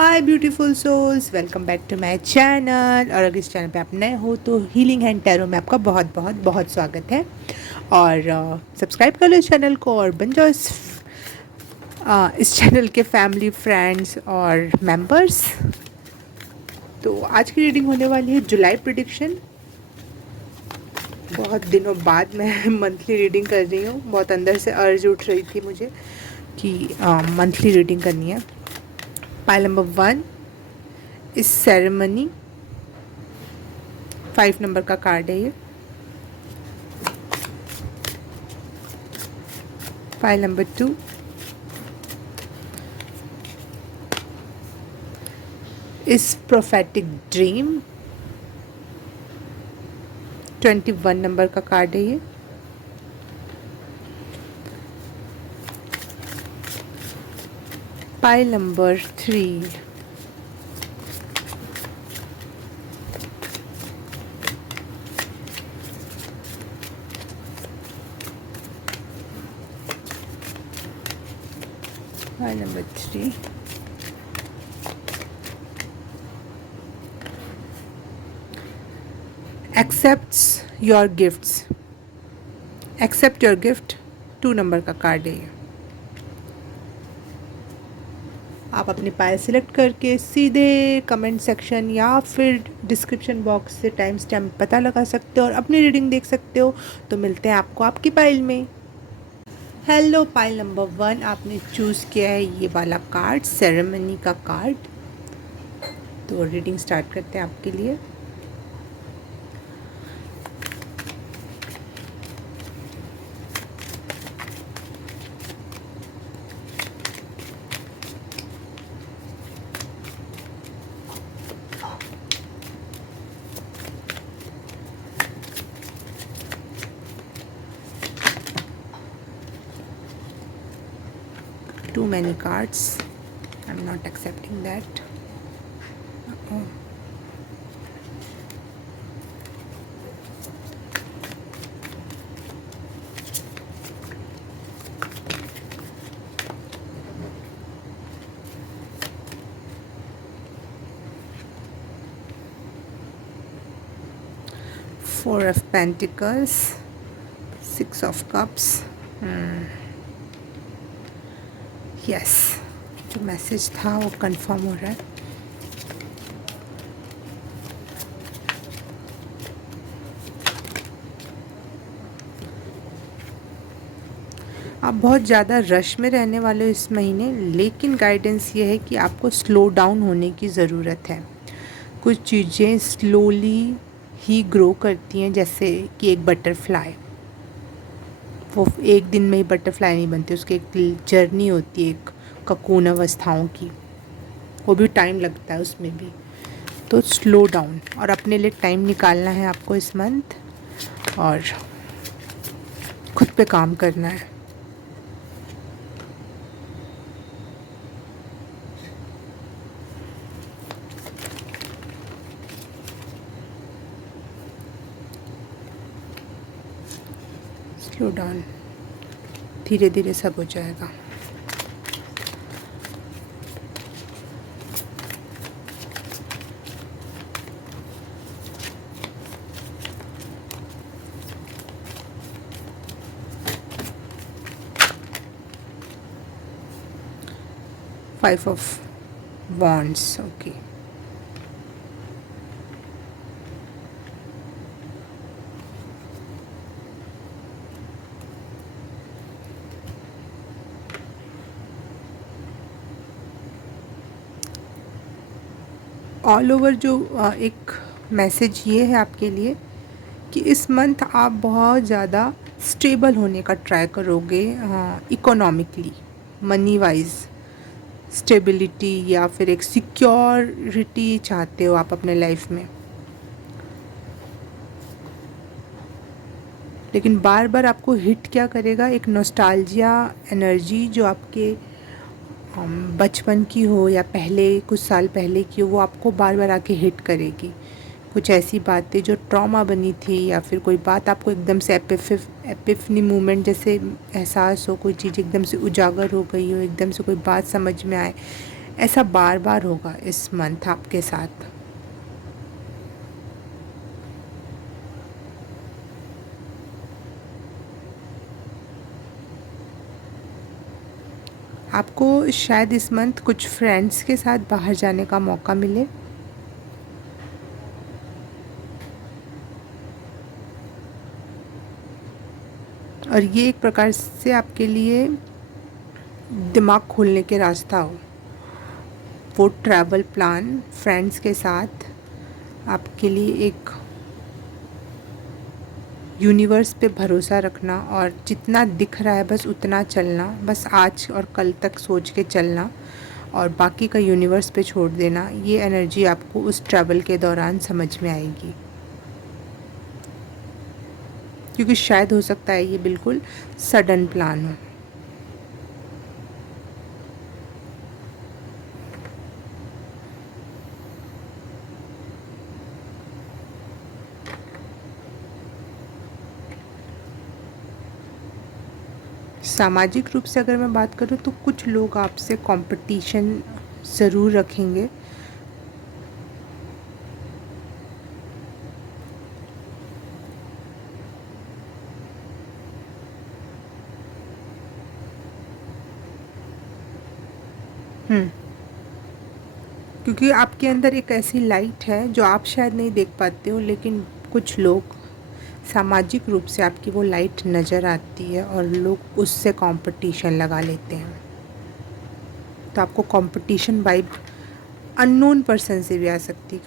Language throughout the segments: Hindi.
Hi beautiful souls, welcome back to my channel. और अगर इस चैनल पे आप नए हो तो हीलिंग एंड टैरो में आपका बहुत बहुत बहुत स्वागत है। और सब्सक्राइब कर लो इस चैनल को और बन जाओ इस चैनल के फैमिली फ्रेंड्स और मेंबर्स। तो आज की रीडिंग होने वाली है जुलाई प्रिडिक्शन। बहुत दिनों बाद मैं मंथली रीडिंग कर रही हूँ। बहुत अंदर से अर्ज उठ रही थी मुझे कि मंथली रीडिंग करनी है। पाइल नंबर 1 इस सेरेमनी 5 नंबर का कार्ड है ये। फाइल नंबर 2 इस प्रोफेटिक ड्रीम 21 नंबर का कार्ड है ये। File number 3 file number 3 accepts your gifts. Accept your gift 2 number का कार्ड है ये। आप अपनी पायल सिलेक्ट करके सीधे कमेंट सेक्शन या फिर डिस्क्रिप्शन बॉक्स से टाइम स्टैम्प पता लगा सकते हो और अपनी रीडिंग देख सकते हो। तो मिलते हैं आपको आपकी पाइल में। हेलो, पाइल नंबर 1 आपने चूज़ किया है ये वाला कार्ड, सेरेमनी का कार्ड। तो रीडिंग स्टार्ट करते हैं आपके लिए। Too many cards. I'm not accepting that. Oh. Four of Pentacles, Six of Cups. Yes, जो मैसेज था वो कंफर्म हो रहा है। आप बहुत ज़्यादा रश में रहने वाले हो इस महीने, लेकिन गाइडेंस ये है कि आपको स्लो डाउन होने की ज़रूरत है। कुछ चीज़ें स्लोली ही ग्रो करती हैं, जैसे कि एक बटरफ्लाई। वो एक दिन में ही बटरफ्लाई नहीं बनती, उसकी एक जर्नी होती है, एक ककून अवस्थाओं की। वो भी टाइम लगता है उसमें भी। तो स्लो डाउन और अपने लिए टाइम निकालना है आपको इस मंथ, और खुद पे काम करना है। स्लो डाउन, धीरे धीरे सब हो जाएगा। Five of wands, okay. All over जो एक मैसेज ये है आपके लिए कि इस मंथ आप बहुत ज़्यादा स्टेबल होने का ट्राई करोगे, इकोनॉमिकली, मनी वाइज स्टेबिलिटी, या फिर एक सिक्योरिटी चाहते हो आप अपने लाइफ में। लेकिन बार बार आपको हिट क्या करेगा, एक नॉस्टैल्जिया एनर्जी जो आपके बचपन की हो या पहले कुछ साल पहले की हो, वो आपको बार बार आके हिट करेगी। कुछ ऐसी बातें जो ट्रॉमा बनी थी, या फिर कोई बात आपको एकदम से एपिफनी मूवमेंट जैसे एहसास हो, कोई चीज़ एकदम से उजागर हो गई हो, एकदम से कोई बात समझ में आए, ऐसा बार बार होगा इस मंथ आपके साथ। आपको शायद इस मंथ कुछ फ्रेंड्स के साथ बाहर जाने का मौका मिले। और ये एक प्रकार से आपके लिए दिमाग खोलने के रास्ता हो। वो ट्रैवल प्लान फ्रेंड्स के साथ आपके लिए एक यूनिवर्स पे भरोसा रखना, और जितना दिख रहा है बस उतना चलना, बस आज और कल तक सोच के चलना और बाकी का यूनिवर्स पे छोड़ देना। ये एनर्जी आपको उस ट्रैवल के दौरान समझ में आएगी, क्योंकि शायद हो सकता है ये बिल्कुल सडन प्लान हो। सामाजिक रूप से अगर मैं बात करूँ तो कुछ लोग आपसे कंपटीशन ज़रूर रखेंगे। क्योंकि आपके अंदर एक ऐसी लाइट है जो आप शायद नहीं देख पाते हो, लेकिन कुछ लोग सामाजिक रूप से आपकी वो लाइट नज़र आती है और लोग उससे कंपटीशन लगा लेते हैं। तो आपको कंपटीशन वाइब अननोन पर्सन से भी आ सकती है।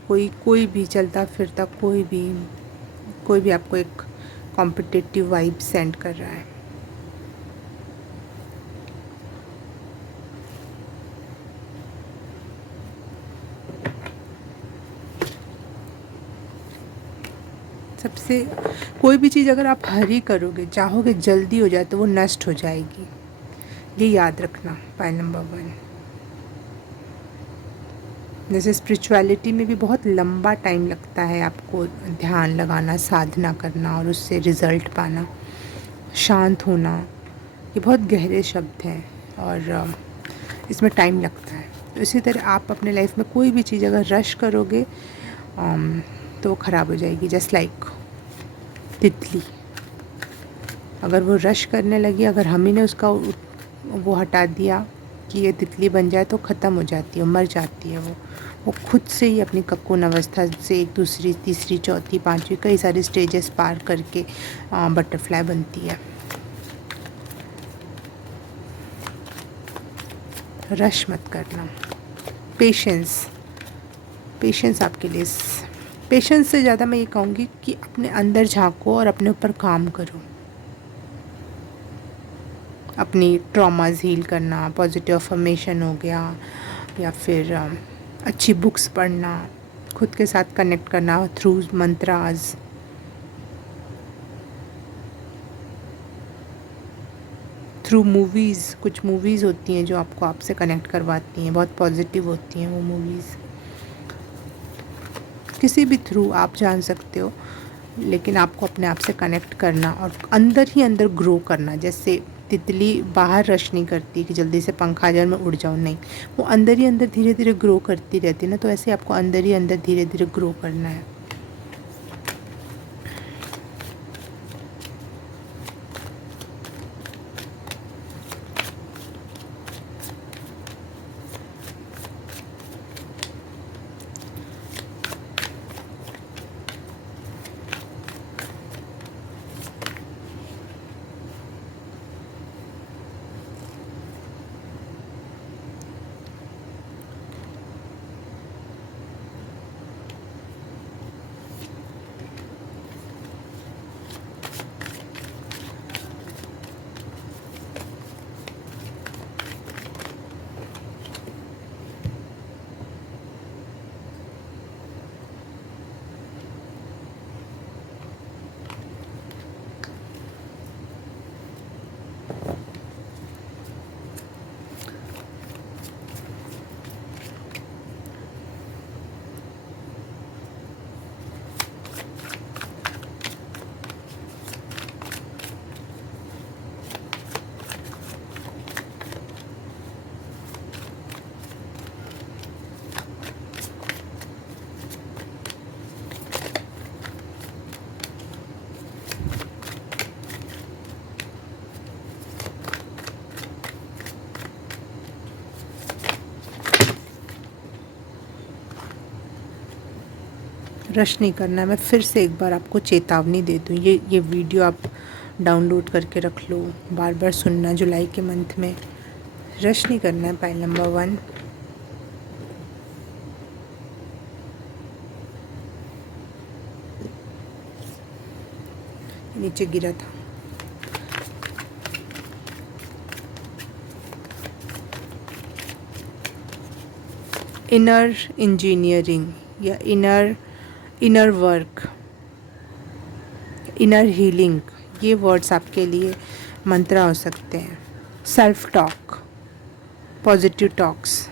कोई भी चलता फिरता कोई भी आपको एक कॉम्पिटिटिव वाइब सेंड कर रहा है। सबसे कोई भी चीज़ अगर आप हरी करोगे, चाहोगे जल्दी हो जाए, तो वो नष्ट हो जाएगी। ये याद रखना, पॉइंट नंबर 1। जैसे स्पिरिचुअलिटी में भी बहुत लंबा टाइम लगता है आपको ध्यान लगाना, साधना करना और उससे रिज़ल्ट पाना, शांत होना। ये बहुत गहरे शब्द हैं और इसमें टाइम लगता है। तो इसी तरह आप अपने लाइफ में कोई भी चीज़ अगर रश करोगे तो वो ख़राब हो जाएगी। जस्ट लाइक तितली, अगर वो रश करने लगी, अगर हम ही ने उसका वो हटा दिया कि ये तितली बन जाए, तो ख़त्म हो जाती है, मर जाती है। वो खुद से ही अपनी कक्कून अवस्था से एक दूसरी तीसरी चौथी पांचवी कई सारी स्टेजेस पार करके बटरफ्लाई बनती है। रश मत करना। पेशेंस आपके लिए, पेशेंस से ज़्यादा मैं ये कहूँगी कि अपने अंदर झांको और अपने ऊपर काम करो। अपनी ट्रॉमाज हील करना, पॉजिटिव अफर्मेशन हो गया, या फिर अच्छी बुक्स पढ़ना, खुद के साथ कनेक्ट करना थ्रू मंत्राज। थ्रू मूवीज़, कुछ मूवीज़ होती हैं जो आपको आपसे कनेक्ट करवाती हैं, बहुत पॉजिटिव होती हैं वो मूवीज़। किसी भी थ्रू आप जान सकते हो, लेकिन आपको अपने आप से कनेक्ट करना और अंदर ही अंदर ग्रो करना। जैसे तितली बाहर रश नहीं करती कि जल्दी से पंखा आ जाए मैं उड़ जाऊँ, नहीं, वो अंदर ही अंदर धीरे धीरे ग्रो करती रहती है ना। तो ऐसे आपको अंदर ही अंदर धीरे धीरे ग्रो करना है। रश नहीं करना है। मैं फिर से एक बार आपको चेतावनी दे दूँ, ये वीडियो आप डाउनलोड करके रख लो, बार बार सुनना। जुलाई के मंथ में रश नहीं करना है। पाइल नंबर 1, नीचे गिरा था। इनर इंजीनियरिंग या इनर वर्क, इनर हीलिंग, ये वर्ड्स आपके लिए मंत्र हो सकते हैं। Self talk, positive talks.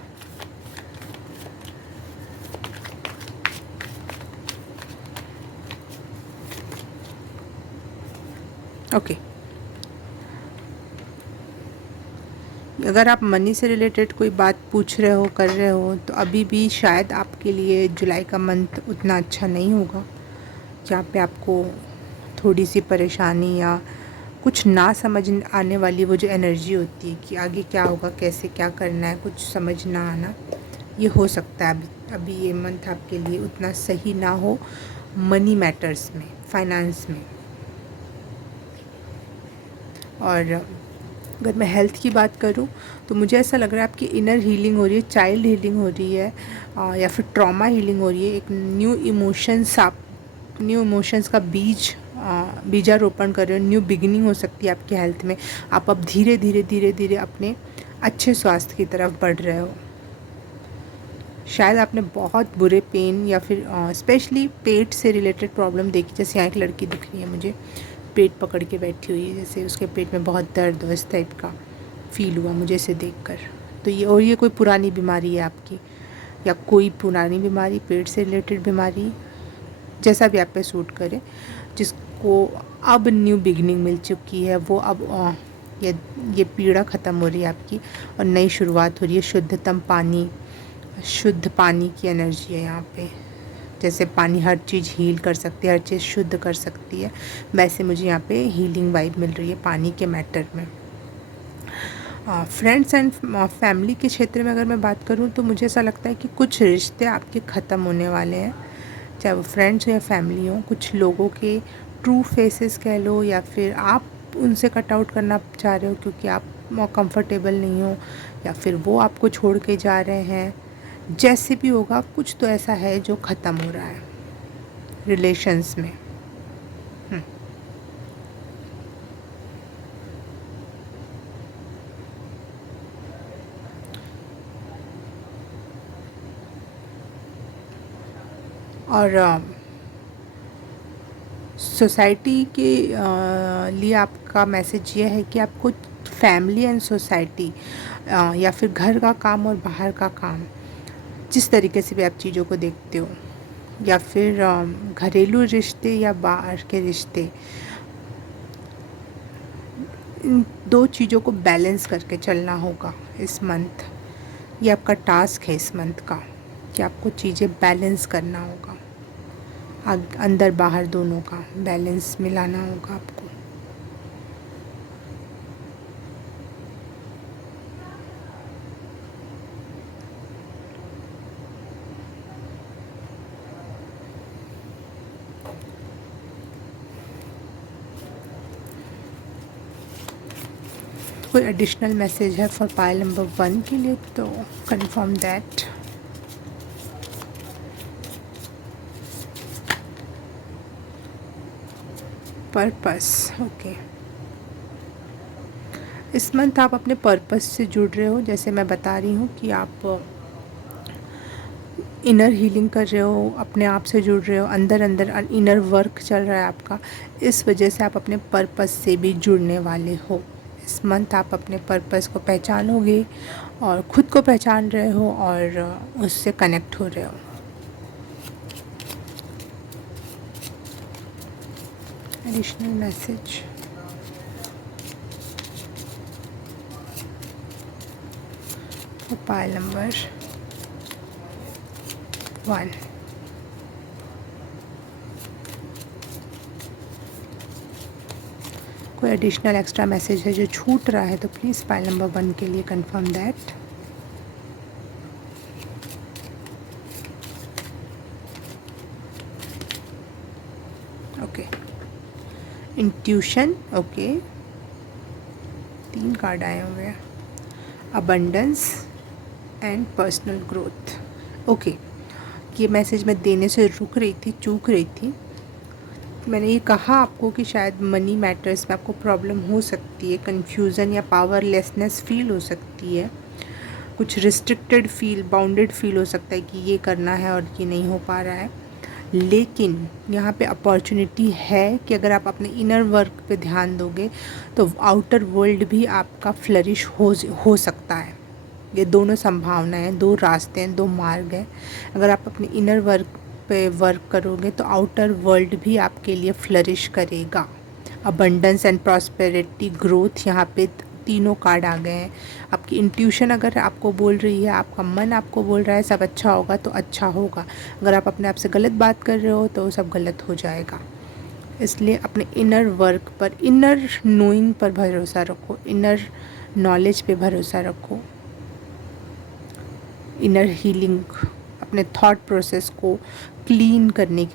Okay, अगर आप मनी से रिलेटेड कोई बात पूछ रहे हो, कर रहे हो, तो अभी भी शायद आपके लिए जुलाई का मंथ उतना अच्छा नहीं होगा, जहाँ पे आपको थोड़ी सी परेशानी या कुछ ना समझ आने वाली वो जो एनर्जी होती है कि आगे क्या होगा, कैसे क्या करना है, कुछ समझ ना आना, ये हो सकता है। अभी ये मंथ आपके लिए उतना सही ना हो मनी मैटर्स में, फाइनेंस में। और अगर मैं हेल्थ की बात करूं तो मुझे ऐसा लग रहा है आपकी इनर हीलिंग हो रही है, चाइल्ड हीलिंग हो रही है, या फिर ट्रॉमा हीलिंग हो रही है। एक न्यू इमोशंस का बीजारोपण कर रहे हो। न्यू बिगिनिंग हो सकती है आपकी हेल्थ में। आप अब धीरे धीरे अपने अच्छे स्वास्थ्य की तरफ बढ़ रहे हो। शायद आपने बहुत बुरे पेन या फिर स्पेशली पेट से रिलेटेड प्रॉब्लम देखी। जैसे यहाँ एक लड़की दिख रही है मुझे, पेट पकड़ के बैठी हुई है, जैसे उसके पेट में बहुत दर्द हो, इस टाइप का फील हुआ मुझे इसे देखकर। तो ये कोई पुरानी बीमारी है आपकी, या कोई पुरानी बीमारी, पेट से रिलेटेड बीमारी, जैसा भी आप पे सूट करे, जिसको अब न्यू बिगनिंग मिल चुकी है, वो अब ये पीड़ा ख़त्म हो रही है आपकी और नई शुरुआत हो रही है। शुद्ध पानी की एनर्जी है यहाँ पे। जैसे पानी हर चीज़ हील कर सकती है, हर चीज़ शुद्ध कर सकती है, वैसे मुझे यहाँ पे हीलिंग वाइब मिल रही है पानी के मैटर में। फ्रेंड्स एंड फैमिली के क्षेत्र में अगर मैं बात करूँ तो मुझे ऐसा लगता है कि कुछ रिश्ते आपके ख़त्म होने वाले हैं, चाहे वो फ्रेंड्स हो या फैमिली हो। कुछ लोगों के ट्रू फेसेस कह लो, या फिर आप उनसे कट आउट करना चाह रहे हो क्योंकि आप कंफर्टेबल नहीं हो, या फिर वो आपको छोड़ के जा रहे हैं। जैसे भी होगा, कुछ तो ऐसा है जो ख़त्म हो रहा है रिलेशंस में। और सोसाइटी के लिए आपका मैसेज ये है कि आपको फैमिली एंड सोसाइटी, या फिर घर का काम और बाहर का काम, जिस तरीके से भी आप चीज़ों को देखते हो, या फिर घरेलू रिश्ते या बाहर के रिश्ते, इन दो चीज़ों को बैलेंस करके चलना होगा इस मंथ। ये आपका टास्क है इस मंथ का कि आपको चीज़ें बैलेंस करना होगा, अंदर बाहर दोनों का बैलेंस मिलाना होगा आपको। कोई एडिशनल मैसेज है फॉर पाइल नंबर 1 के लिए तो कंफर्म दैट। Purpose, okay. इस मंथ आप अपने पर्पस से जुड़ रहे हो। जैसे मैं बता रही हूँ कि आप इनर हीलिंग कर रहे हो, अपने आप से जुड़ रहे हो, अंदर इनर वर्क चल रहा है आपका। इस वजह से आप अपने पर्पस से भी जुड़ने वाले हो। इस मंथ आप अपने पर्पस को पहचानोगे और ख़ुद को पहचान रहे हो और उससे कनेक्ट हो रहे हो। Additional message for pile number 1। कोई एडिशनल एक्स्ट्रा मैसेज है जो छूट रहा है तो प्लीज़ पाइल नंबर 1 के लिए confirm that. Intuition, okay, 3 card आए हुए हैं, abundance and personal growth. Okay, ये मैसेज मैं देने से चूक रही थी। मैंने ये कहा आपको कि शायद मनी मैटर्स में आपको प्रॉब्लम हो सकती है, कन्फ्यूज़न या पावरलेसनेस फील हो सकती है, कुछ रिस्ट्रिक्टेड बाउंडेड फील हो सकता है कि ये करना है और ये नहीं हो पा रहा है। लेकिन यहाँ पे अपॉर्चुनिटी है कि अगर आप अपने इनर वर्क पे ध्यान दोगे तो आउटर वर्ल्ड भी आपका फ्लरिश हो सकता है। ये दोनों संभावनाएं हैं, 2 रास्ते हैं, 2 मार्ग हैं। अगर आप अपने इनर वर्क पे वर्क करोगे तो आउटर वर्ल्ड भी आपके लिए फ्लरिश करेगा। अबंडेंस एंड प्रॉस्पेरिटी, ग्रोथ, यहाँ पे तीनों कार्ड आ गए हैं। आपकी इंट्यूशन अगर आपको बोल रही है, आपका मन आपको बोल रहा है सब अच्छा होगा तो अच्छा होगा। अगर आप अपने आप से गलत बात कर रहे हो तो सब गलत हो जाएगा। इसलिए अपने इनर वर्क पर, इनर नोइंग पर भरोसा रखो, इनर नॉलेज पे भरोसा रखो, इनर हीलिंग, अपने थॉट प्रोसेस को क्लीन करने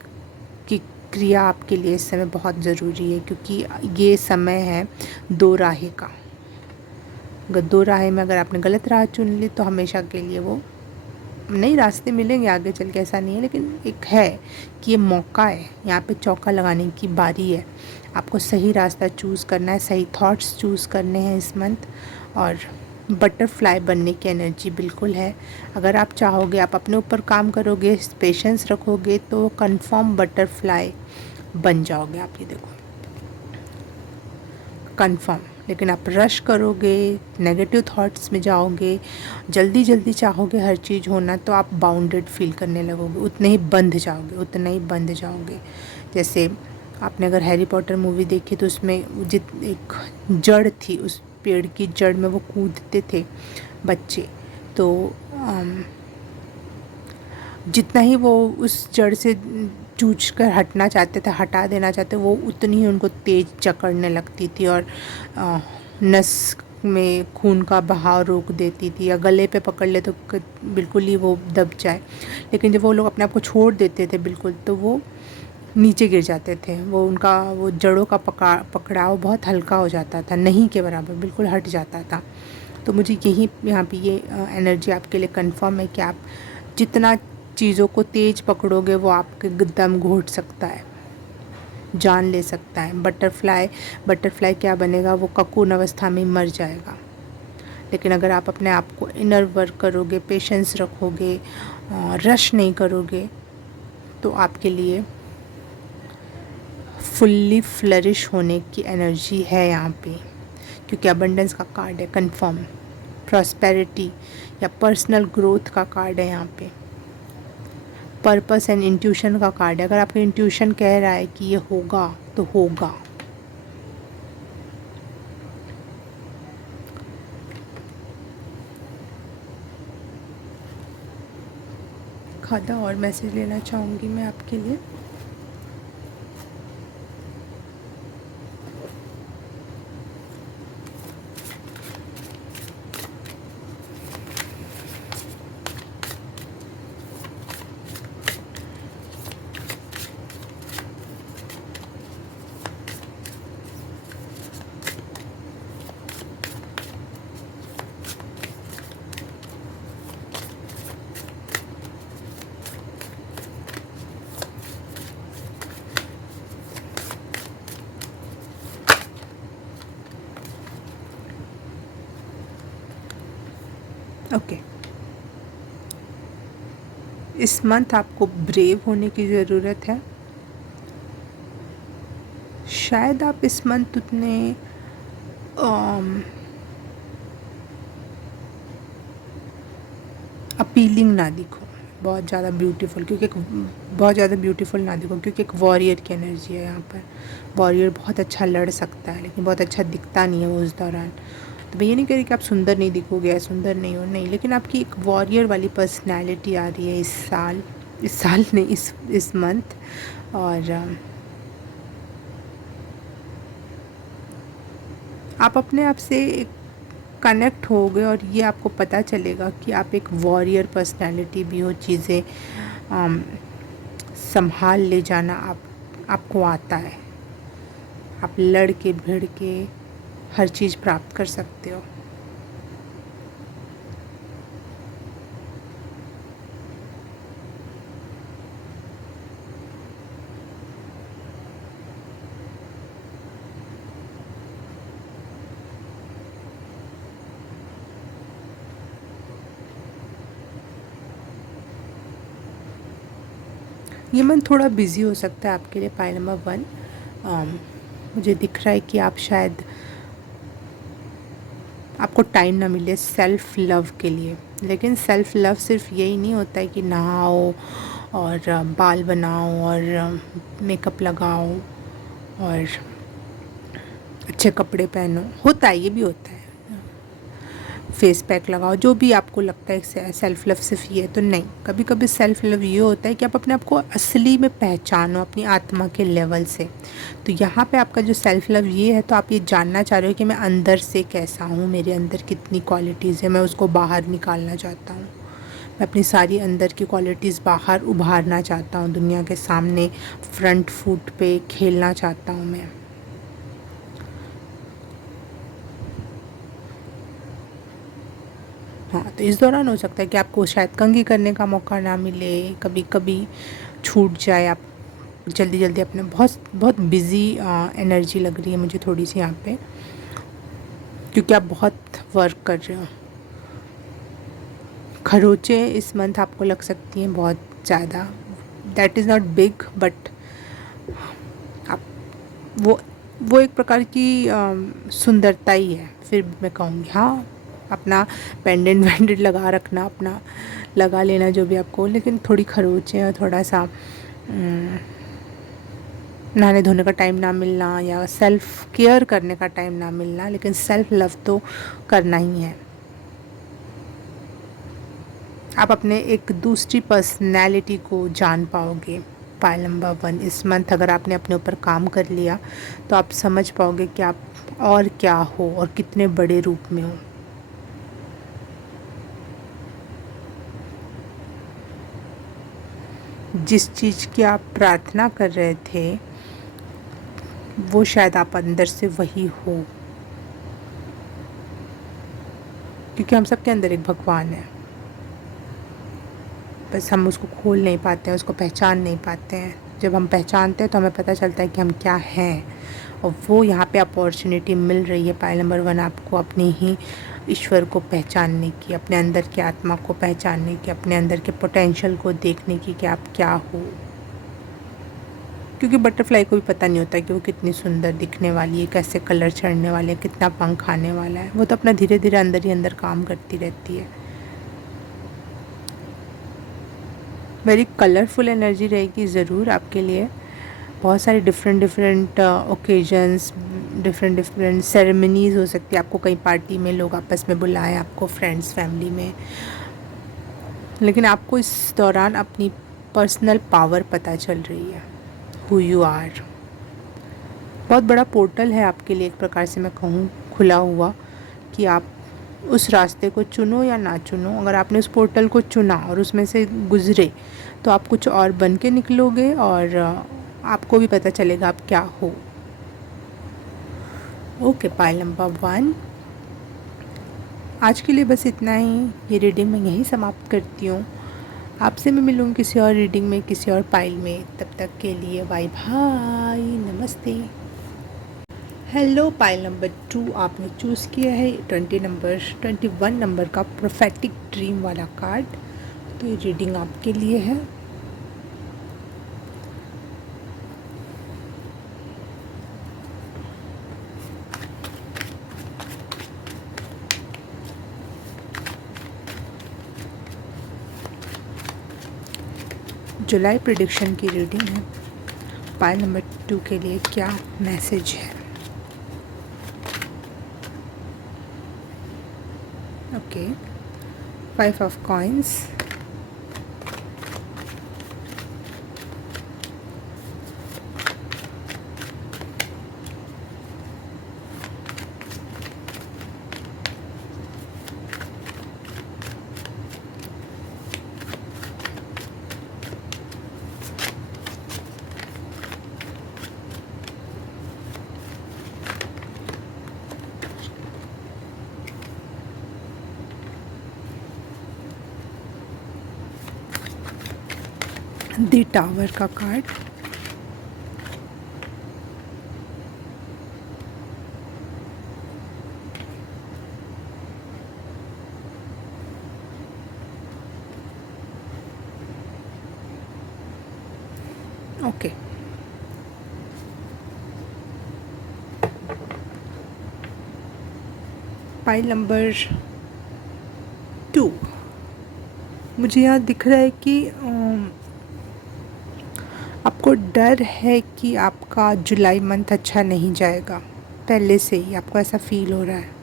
की क्रिया आपके लिए इस समय बहुत ज़रूरी है, क्योंकि ये समय है 2 राहे का। अगर 2 राहे में अगर आपने गलत राह चुन ली तो हमेशा के लिए वो नए रास्ते मिलेंगे आगे चल के, ऐसा नहीं है, लेकिन एक है कि ये मौका है, यहाँ पे चौका लगाने की बारी है। आपको सही रास्ता चूज़ करना है, सही थॉट्स चूज़ करने हैं इस मंथ, और बटरफ्लाई बनने की एनर्जी बिल्कुल है। अगर आप चाहोगे, आप अपने ऊपर काम करोगे, पेशेंस रखोगे तो कंफर्म बटरफ्लाई बन जाओगे आप, ये देखो कंफर्म। लेकिन आप रश करोगे, नेगेटिव थॉट्स में जाओगे, जल्दी जल्दी चाहोगे हर चीज़ होना, तो आप बाउंडेड फील करने लगोगे, उतने ही बंध जाओगे, उतना ही बंध जाओगे। जैसे आपने अगर हैरी पॉटर मूवी देखी तो उसमें एक जड़ थी, उस पेड़ की जड़ में वो कूदते थे बच्चे, तो जितना ही वो उस जड़ से जूझ कर हटना चाहते थे, हटा देना चाहते, वो उतनी ही उनको तेज जकड़ने लगती थी और नस में खून का बहाव रोक देती थी, या गले पे पकड़ ले तो बिल्कुल ही वो दब जाए। लेकिन जब वो लोग अपने आप को छोड़ देते थे बिल्कुल, तो वो नीचे गिर जाते थे, वो जड़ों का पकड़ाव बहुत हल्का हो जाता था, नहीं के बराबर, बिल्कुल हट जाता था। तो मुझे यही यहाँ पे ये एनर्जी आपके लिए कंफर्म है कि आप जितना चीज़ों को तेज पकड़ोगे वो आपके दम घोट सकता है, जान ले सकता है। बटरफ्लाई क्या बनेगा, वो ककून अवस्था में मर जाएगा। लेकिन अगर आप अपने आप को इनर वर्क करोगे, पेशेंस रखोगे, रश नहीं करोगे, तो आपके लिए फुल्ली फ्लरिश होने की एनर्जी है यहाँ पे, क्योंकि अबंडेंस का कार्ड है, कंफर्म प्रॉस्पेरिटी या पर्सनल ग्रोथ का कार्ड है यहाँ पे, पर्पस एंड इंट्यूशन का कार्ड है। अगर आपका इंट्यूशन कह रहा है कि ये होगा तो होगा। खादा और मैसेज लेना चाहूँगी मैं आपके लिए। ओके, इस मंथ आपको ब्रेव होने की ज़रूरत है। शायद आप इस मंथ उतने अपीलिंग ना दिखो, बहुत ज़्यादा ब्यूटीफुल, बहुत ज़्यादा ब्यूटीफुल ना दिखो, क्योंकि एक वॉरियर की एनर्जी है यहाँ पर। वॉरियर बहुत अच्छा लड़ सकता है, लेकिन बहुत अच्छा दिखता नहीं है वो उस दौरान। तो मैं ये नहीं कह रही कि आप सुंदर नहीं दिखोगे या सुंदर नहीं हो, नहीं, लेकिन आपकी एक वॉरियर वाली पर्सनैलिटी आ रही है इस साल नहीं, इस मंथ। और आप अपने आप से कनेक्ट होगे और ये आपको पता चलेगा कि आप एक वॉरियर पर्सनैलिटी भी हो, चीज़ें संभाल ले जाना आपको आता है। आप लड़ के भिड़ के हर चीज़ प्राप्त कर सकते हो। ये मंथ थोड़ा बिज़ी हो सकता है आपके लिए पाइल नंबर 1। मुझे दिख रहा है कि आप शायद आपको टाइम ना मिले सेल्फ़ लव के लिए। लेकिन सेल्फ़ लव सिर्फ यही नहीं होता है कि नहाओ और बाल बनाओ और मेकअप लगाओ और अच्छे कपड़े पहनो। होता है, ये भी होता है, फेस पैक लगाओ, जो भी आपको लगता है सेल्फ़ लव सिर्फ ये तो नहीं। कभी कभी सेल्फ़ लव ये होता है कि आप अपने आप को असली में पहचानो अपनी आत्मा के लेवल से। तो यहाँ पे आपका जो सेल्फ़ लव ये है, तो आप ये जानना चाह रहे हो कि मैं अंदर से कैसा हूँ, मेरे अंदर कितनी क्वालिटीज़ है, मैं उसको बाहर निकालना चाहता हूँ। मैं अपनी सारी अंदर की क्वालिटीज़ बाहर उभारना चाहता हूँ, दुनिया के सामने फ्रंट फुट पे खेलना चाहता हूँ मैं। हाँ, तो इस दौरान हो सकता है कि आपको शायद कंघी करने का मौका ना मिले, कभी कभी छूट जाए। आप जल्दी जल्दी अपने बहुत बहुत बिज़ी एनर्जी लग रही है मुझे थोड़ी सी यहाँ पे, क्योंकि आप बहुत वर्क कर रहे हो। खरोचे इस मंथ आपको लग सकती हैं बहुत ज़्यादा। That is not big, but आप वो वो एक प्रकार की सुंदरता ही है। फिर भी मैं कहूँगी हाँ, अपना पेंडेंट वेंडेंट लगा रखना, अपना लगा लेना जो भी आपको, लेकिन थोड़ी खरोचें और थोड़ा सा नहाने धोने का टाइम ना मिलना या सेल्फ़ केयर करने का टाइम ना मिलना, लेकिन सेल्फ़ लव तो करना ही है। आप अपने एक दूसरी पर्सनैलिटी को जान पाओगे पाइल नंबर 1 इस मंथ। अगर आपने अपने ऊपर काम कर लिया तो आप समझ पाओगे कि आप और क्या हो और कितने बड़े रूप में हो। जिस चीज़ की आप प्रार्थना कर रहे थे वो शायद आप अंदर से वही हो, क्योंकि हम सबके अंदर एक भगवान है, बस हम उसको खोल नहीं पाते हैं, उसको पहचान नहीं पाते हैं। जब हम पहचानते हैं तो हमें पता चलता है कि हम क्या हैं। और वो यहाँ पे अपॉर्चुनिटी मिल रही है पाइल नंबर 1 आपको अपने ही ईश्वर को पहचानने की, अपने अंदर की आत्मा को पहचानने की, अपने अंदर के पोटेंशियल को देखने की कि आप क्या हो। क्योंकि बटरफ्लाई को भी पता नहीं होता कि वो कितनी सुंदर दिखने वाली है, कैसे कलर चढ़ने वाले हैं, कितना पंख आने वाला है। वो तो अपना धीरे धीरे अंदर ही अंदर काम करती रहती है। वेरी कलरफुल एनर्जी रहेगी ज़रूर आपके लिए। बहुत सारे different different occasions, different different ceremonies हो सकती है। आपको कई पार्टी में लोग आपस में बुलाएं, आपको फ्रेंड्स फैमिली में, लेकिन आपको इस दौरान अपनी पर्सनल पावर पता चल रही है, हु यू आर। बहुत बड़ा पोर्टल है आपके लिए एक प्रकार से मैं कहूँ खुला हुआ, कि आप उस रास्ते को चुनो या ना चुनो। अगर आपने उस पोर्टल को चुना और उसमें से गुज़रे तो आप कुछ और बन के निकलोगे और आपको भी पता चलेगा आप क्या हो। ओके पाइल नंबर 1, आज के लिए बस इतना ही। ये रीडिंग मैं यहीं समाप्त करती हूँ। आपसे मैं मिलूँगी किसी और रीडिंग में, किसी और पाइल में। तब तक के लिए बाय बाय, नमस्ते। हेलो पाइल नंबर 2 आपने चूज़ किया है 21 नंबर का प्रोफेटिक ड्रीम वाला कार्ड। तो ये रीडिंग आपके लिए है। जुलाई प्रेडिक्शन की रीडिंग है। पाइल नंबर 2 के लिए क्या मैसेज है? Okay, 5 of coins, the tower का कार्ड, ओके। पाइल नंबर 2, मुझे यहाँ दिख रहा है कि आपको डर है कि आपका जुलाई मंथ अच्छा नहीं जाएगा। पहले से ही आपको ऐसा फील हो रहा है।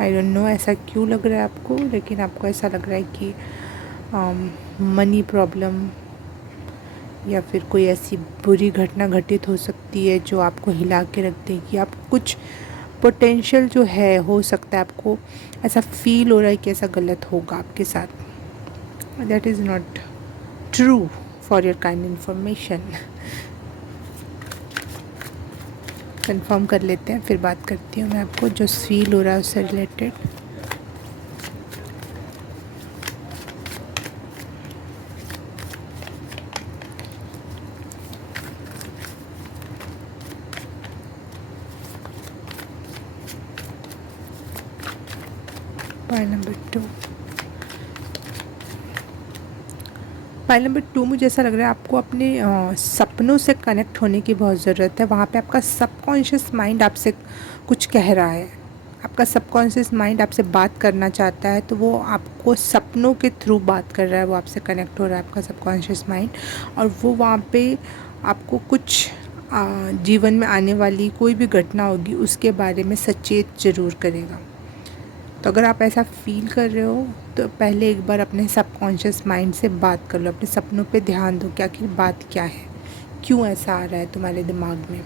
आई डोंट नो ऐसा क्यों लग रहा है आपको, लेकिन आपको ऐसा लग रहा है कि मनी प्रॉब्लम या फिर कोई ऐसी बुरी घटना घटित हो सकती है जो आपको हिला के रख देगी। आप कुछ पोटेंशियल जो है, हो सकता है आपको ऐसा फील हो रहा है कि ऐसा गलत होगा आपके साथ। That is not true for your kind information. Confirm कर लेते हैं, फिर बात करती हूँ मैं आपको जो फील हो रहा है उससे related. Pile number 2, pile number 2 मुझे ऐसा लग रहा है आपको अपने सपनों से कनेक्ट होने की बहुत ज़रूरत है। वहाँ पे आपका सबकॉन्शियस माइंड आपसे कुछ कह रहा है। आपका सबकॉन्शियस माइंड आपसे बात करना चाहता है, तो वो आपको सपनों के थ्रू बात कर रहा है। वो आपसे कनेक्ट हो रहा है आपका सबकॉन्शियस माइंड, और वो वहाँ पे आपको कुछ जीवन में आने वाली कोई भी घटना होगी उसके बारे में सचेत ज़रूर करेगा। तो अगर आप ऐसा फील कर रहे हो तो पहले एक बार अपने सबकॉन्शियस माइंड से बात कर लो, अपने सपनों पे ध्यान दो कि आखिर बात क्या है, क्यों ऐसा आ रहा है तुम्हारे दिमाग में।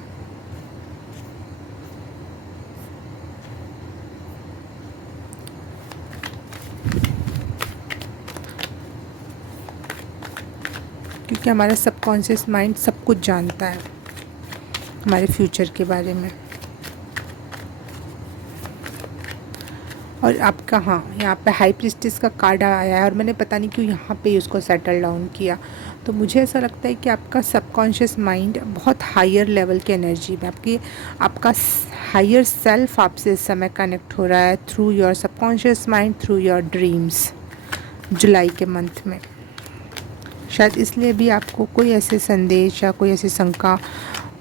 क्योंकि हमारा सबकॉन्शियस माइंड सब कुछ जानता है हमारे फ्यूचर के बारे में। और आपका, हाँ, यहाँ पे हाई प्रीस्टेस का कार्ड आया है और मैंने पता नहीं क्यों यहाँ पे उसको सेटल डाउन किया। तो मुझे ऐसा लगता है कि आपका सबकॉन्शियस माइंड बहुत हायर लेवल की एनर्जी में, आपका हायर सेल्फ आपसे इस समय कनेक्ट हो रहा है through your subconscious mind, through your dreams जुलाई के मंथ में। शायद इसलिए भी आपको कोई ऐसे संदेश या कोई ऐसी शंका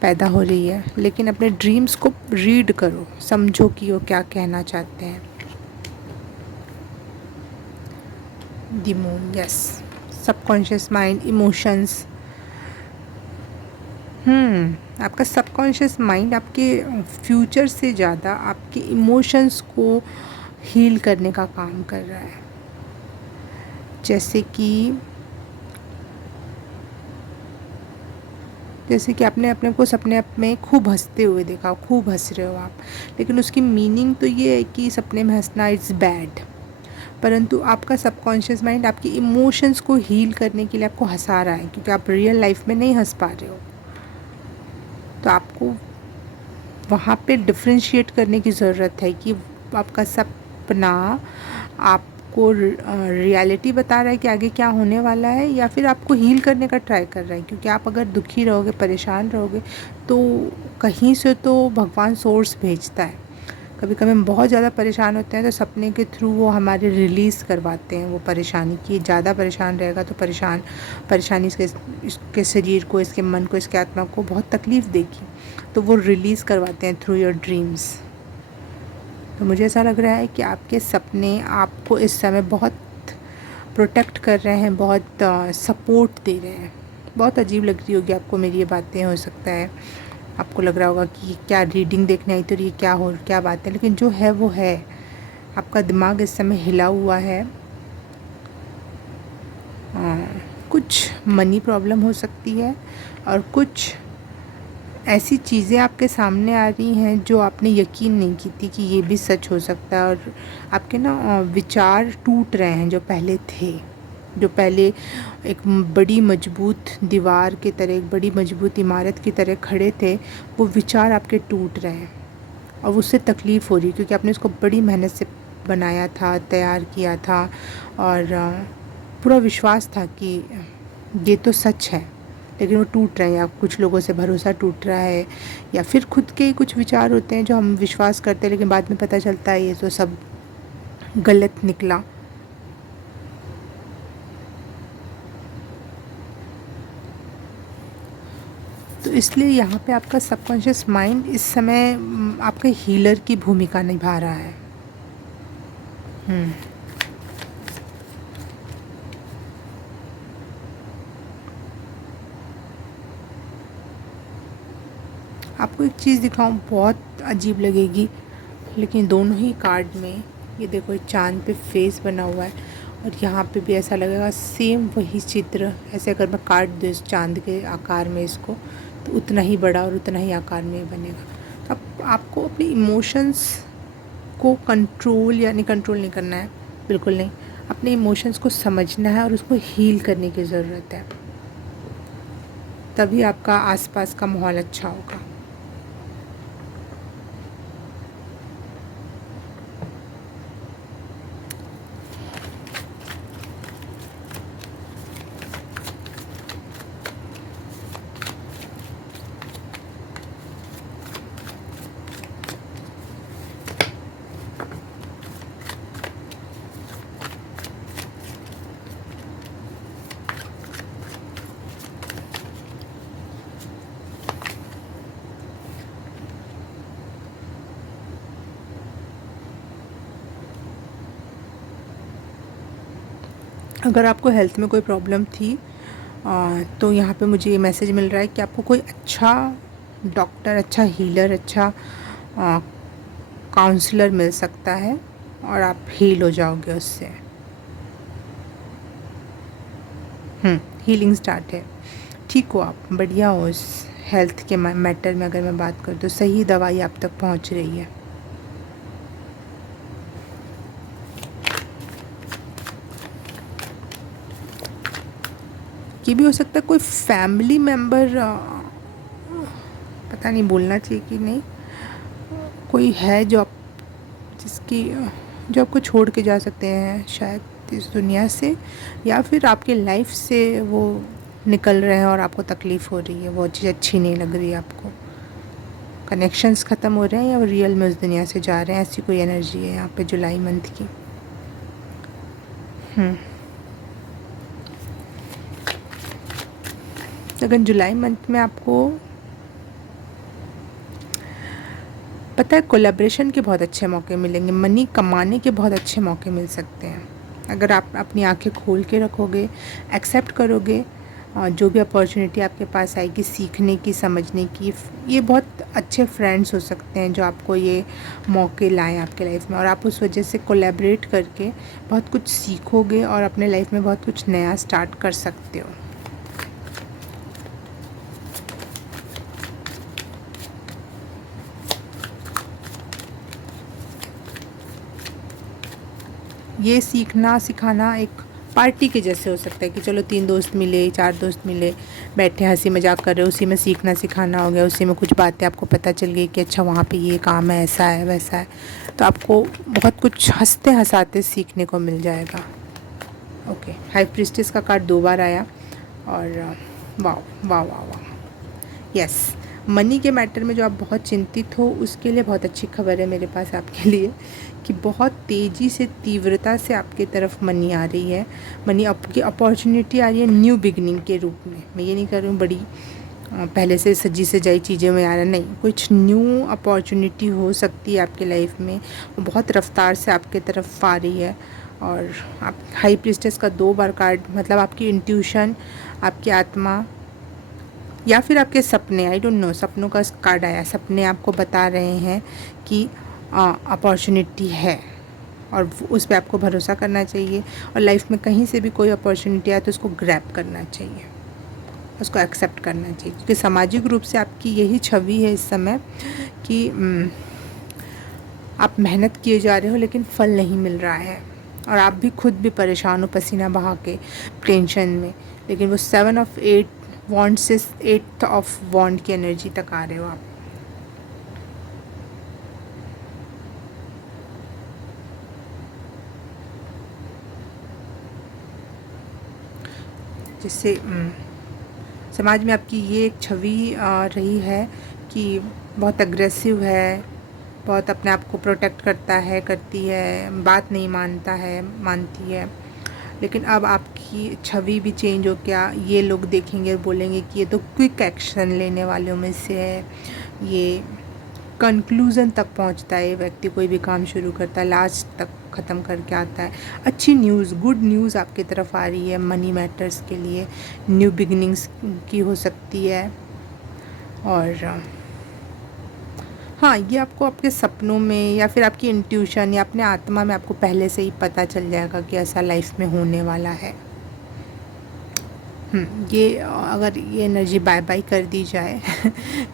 पैदा हो रही है, लेकिन अपने ड्रीम्स को रीड करो, समझो कि वो क्या कहना चाहते हैं। The moon, yes, subconscious mind, emotions. आपका सबकॉन्शियस माइंड आपके फ्यूचर से ज़्यादा आपके इमोशंस को हील करने का काम कर रहा है। जैसे कि आपने अपने को सपने में खूब हंसते हुए देखा, खूब हंस रहे हो आप, लेकिन उसकी मीनिंग तो ये है कि सपने में हंसना इट्स बैड, परंतु आपका सबकॉन्शियस माइंड आपके इमोशंस को हील करने के लिए आपको हंसा रहा है, क्योंकि आप रियल लाइफ में नहीं हंस पा रहे हो। तो आपको वहाँ पे डिफ्रेंशिएट करने की ज़रूरत है कि आपका सपना आपको रियलिटी बता रहा है कि आगे क्या होने वाला है, या फिर आपको हील करने का ट्राई कर रहा है। क्योंकि आप अगर दुखी रहोगे, परेशान रहोगे, तो कहीं से तो भगवान सोर्स भेजता है। कभी कभी हम बहुत ज़्यादा परेशान होते हैं तो सपने के थ्रू वो हमारे रिलीज़ करवाते हैं वो परेशानी की। ज़्यादा परेशान रहेगा तो परेशानी इसके शरीर को, इसके मन को, इसके आत्मा को बहुत तकलीफ़ देगी, तो वो रिलीज़ करवाते हैं थ्रू योर ड्रीम्स। तो मुझे ऐसा लग रहा है कि आपके सपने आपको इस समय बहुत प्रोटेक्ट कर रहे हैं, बहुत सपोर्ट दे रहे हैं। बहुत अजीब लग रही होगी आपको मेरी ये बातें, हो सकता है आपको लग रहा होगा कि क्या रीडिंग देखने आई तो ये क्या बात है, लेकिन जो है वो है। आपका दिमाग इस समय हिला हुआ है। कुछ मनी प्रॉब्लम हो सकती है, और कुछ ऐसी चीज़ें आपके सामने आ रही हैं जो आपने यकीन नहीं की थी कि ये भी सच हो सकता है। और आपके विचार टूट रहे हैं जो पहले थे, जो पहले एक बड़ी मजबूत दीवार की तरह, एक बड़ी मजबूत इमारत की तरह खड़े थे, वो विचार आपके टूट रहे हैं और उससे तकलीफ़ हो रही है, क्योंकि आपने उसको बड़ी मेहनत से बनाया था, तैयार किया था और पूरा विश्वास था कि ये तो सच है, लेकिन वो टूट रहे हैं, या कुछ लोगों से भरोसा टूट रहा है, या फिर खुद के ही कुछ विचार होते हैं जो हम विश्वास करते हैं लेकिन बाद में पता चलता है ये तो सब गलत निकला। तो इसलिए यहाँ पे आपका सबकॉन्शियस माइंड इस समय आपका हीलर की भूमिका निभा रहा है। आपको एक चीज़ दिखाऊं, बहुत अजीब लगेगी, लेकिन दोनों ही कार्ड में ये देखो, एक चाँद पे फेस बना हुआ है और यहाँ पे भी ऐसा लगेगा सेम वही चित्र। ऐसे अगर मैं काट दूँ इस चाँद के आकार में इसको, तो उतना ही बड़ा और उतना ही आकार में बनेगा। अब आपको अपने इमोशंस को कंट्रोल नहीं करना है, बिल्कुल नहीं। अपने इमोशंस को समझना है और उसको हील करने की ज़रूरत है, तभी आपका आसपास का माहौल अच्छा होगा। अगर आपको हेल्थ में कोई प्रॉब्लम थी तो यहाँ पे मुझे ये मैसेज मिल रहा है कि आपको कोई अच्छा डॉक्टर, अच्छा हीलर, अच्छा काउंसलर मिल सकता है और आप हील हो जाओगे उससे। हीलिंग स्टार्ट है, ठीक हो आप, बढ़िया हो। इस हेल्थ के मैटर में अगर मैं बात करूँ तो सही दवाई आप तक पहुँच रही है। ये भी हो सकता है कोई फैमिली मेम्बर, पता नहीं बोलना चाहिए कि नहीं, कोई है जो आप जो आपको छोड़ के जा सकते हैं शायद इस दुनिया से, या फिर आपके लाइफ से वो निकल रहे हैं और आपको तकलीफ़ हो रही है, वो चीज़ अच्छी नहीं लग रही है आपको। कनेक्शंस ख़त्म हो रहे हैं या वो रियल में उस दुनिया से जा रहे हैं, ऐसी कोई एनर्जी है यहाँ पे जुलाई मंथ की। अगर जुलाई मंथ में आपको पता है कोलैबोरेशन के बहुत अच्छे मौके मिलेंगे, मनी कमाने के बहुत अच्छे मौके मिल सकते हैं, अगर आप अपनी आंखें खोल के रखोगे, एक्सेप्ट करोगे जो भी अपॉर्चुनिटी आपके पास आएगी सीखने की, समझने की। ये बहुत अच्छे फ्रेंड्स हो सकते हैं जो आपको ये मौके लाएं आपके लाइफ में, और आप उस वजह से कोलैबोरेट करके बहुत कुछ सीखोगे और अपने लाइफ में बहुत कुछ नया स्टार्ट कर सकते हो। ये सीखना सिखाना एक पार्टी के जैसे हो सकता है कि चलो 3 दोस्त मिले, 4 दोस्त मिले, बैठे हंसी मजाक कर रहे हो, उसी में सीखना सिखाना हो गया, उसी में कुछ बातें आपको पता चल गई कि अच्छा वहाँ पे ये काम है, ऐसा है वैसा है, तो आपको बहुत कुछ हंसते हंसाते सीखने को मिल जाएगा। ओके, हाई प्रीस्टेस का कार्ड 2 बार आया और वाह वाह वाह वाह, यस। मनी के मैटर में जो आप बहुत चिंतित हो उसके लिए बहुत अच्छी खबर है मेरे पास आपके लिए कि बहुत तेज़ी से, तीव्रता से आपके तरफ मनी आ रही है। मनी आपकी अपॉर्चुनिटी आ रही है न्यू बिगनिंग के रूप में। मैं ये नहीं कर रही हूँ बड़ी पहले से सजी सजाई चीज़ें में आ रहा, नहीं, कुछ न्यू अपॉर्चुनिटी हो सकती है आपके लाइफ में, वो बहुत रफ्तार से आपके तरफ आ रही है। और आप हाई प्रीस्टेस का 2 बार कार्ड, मतलब आपकी इंट्यूशन, आपकी आत्मा या फिर आपके सपने, आई डोंट नो, सपनों का कार्ड आया, सपने आपको बता रहे हैं कि अपॉर्चुनिटी है और उस पर आपको भरोसा करना चाहिए। और लाइफ में कहीं से भी कोई अपॉर्चुनिटी आए तो उसको ग्रैब करना चाहिए, उसको एक्सेप्ट करना चाहिए, क्योंकि सामाजिक रूप से आपकी यही छवि है इस समय कि आप मेहनत किए जा रहे हो लेकिन फल नहीं मिल रहा है और आप भी खुद भी परेशान हो, पसीना बहा के, टेंशन में। लेकिन वो 7 ऑफ 8 वॉन्ड से 8th ऑफ वॉन्ड की एनर्जी तक आ रहे हो आप। जिससे समाज में आपकी ये एक छवि रही है कि बहुत अग्रेसिव है, बहुत अपने आप को प्रोटेक्ट करता है, करती है, बात नहीं मानती है। लेकिन अब आपकी छवि भी चेंज हो गया। ये लोग देखेंगे और बोलेंगे कि ये तो क्विक एक्शन लेने वालों में से है, ये कंक्लूज़न तक पहुंचता है, ये व्यक्ति कोई भी काम शुरू करता है लास्ट तक ख़त्म करके आता है। अच्छी न्यूज़, गुड न्यूज़ आपकी तरफ आ रही है मनी मैटर्स के लिए, न्यू बिगिनिंग्स की हो सकती है। और हाँ, ये आपको आपके सपनों में या फिर आपकी इंट्यूशन या अपने आत्मा में आपको पहले से ही पता चल जाएगा कि ऐसा लाइफ में होने वाला है। ये अगर ये एनर्जी बाय बाय कर दी जाए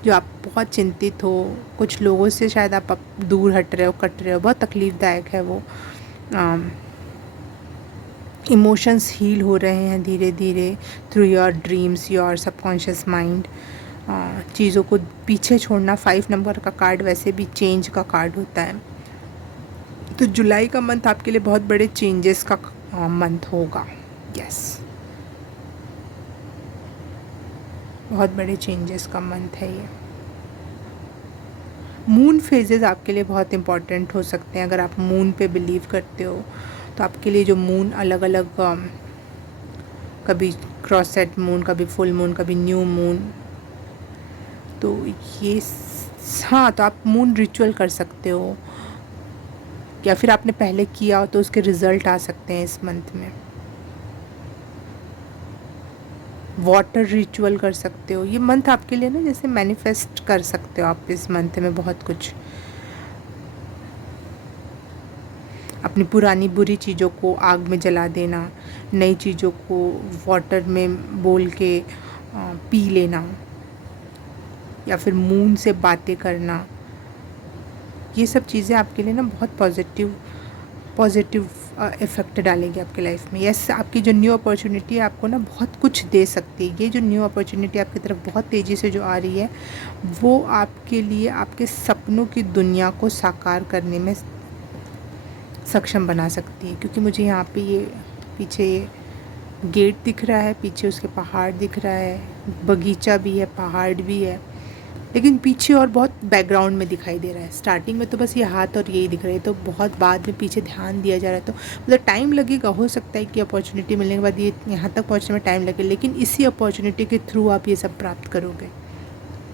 जो आप बहुत चिंतित हो, कुछ लोगों से शायद आप दूर हट रहे हो, कट रहे हो, बहुत तकलीफ़दायक है वो। इमोशंस हील हो रहे हैं धीरे धीरे through your dreams, your subconscious mind. चीज़ों को पीछे छोड़ना, 5 नंबर का कार्ड वैसे भी चेंज का कार्ड होता है। तो जुलाई का मंथ आपके लिए बहुत बड़े चेंजेस का मंथ होगा। यस, बहुत बड़े चेंजेस का मंथ है ये। मून फेजेस आपके लिए बहुत इम्पॉर्टेंट हो सकते हैं। अगर आप मून पे बिलीव करते हो तो आपके लिए जो मून अलग अलग, कभी क्रॉस सेट मून, कभी फुल मून, कभी न्यू मून, तो ये हाँ, तो आप मून रिचुअल कर सकते हो या फिर आपने पहले किया हो तो उसके रिज़ल्ट आ सकते हैं इस मंथ में। वाटर रिचुअल कर सकते हो। ये मंथ आपके लिए ना जैसे मैनिफेस्ट कर सकते हो आप इस मंथ में बहुत कुछ। अपनी पुरानी बुरी चीज़ों को आग में जला देना, नई चीज़ों को वाटर में बोल के पी लेना, या फिर मून से बातें करना, ये सब चीज़ें आपके लिए ना बहुत पॉजिटिव इफ़ेक्ट डालेंगे आपकी लाइफ में। यस, आपकी जो न्यू अपॉर्चुनिटी है आपको ना बहुत कुछ दे सकती है। ये जो न्यू अपॉर्चुनिटी आपकी तरफ बहुत तेज़ी से जो आ रही है, वो आपके लिए आपके सपनों की दुनिया को साकार करने में सक्षम बना सकती है। क्योंकि मुझे यहाँ पे ये पीछे ये गेट दिख रहा है, पीछे उसके पहाड़ दिख रहा है, बगीचा भी है, पहाड़ भी है, लेकिन पीछे और बहुत बैकग्राउंड में दिखाई दे रहा है। स्टार्टिंग में तो बस ये हाथ और यही दिख रहे हैं, तो बहुत बाद में पीछे ध्यान दिया जा रहा है, तो मतलब टाइम लगेगा। हो सकता है कि अपॉर्चुनिटी मिलने के बाद ये यहाँ तक पहुँचने में टाइम लगे, लेकिन इसी अपॉर्चुनिटी के थ्रू आप ये सब प्राप्त करोगे।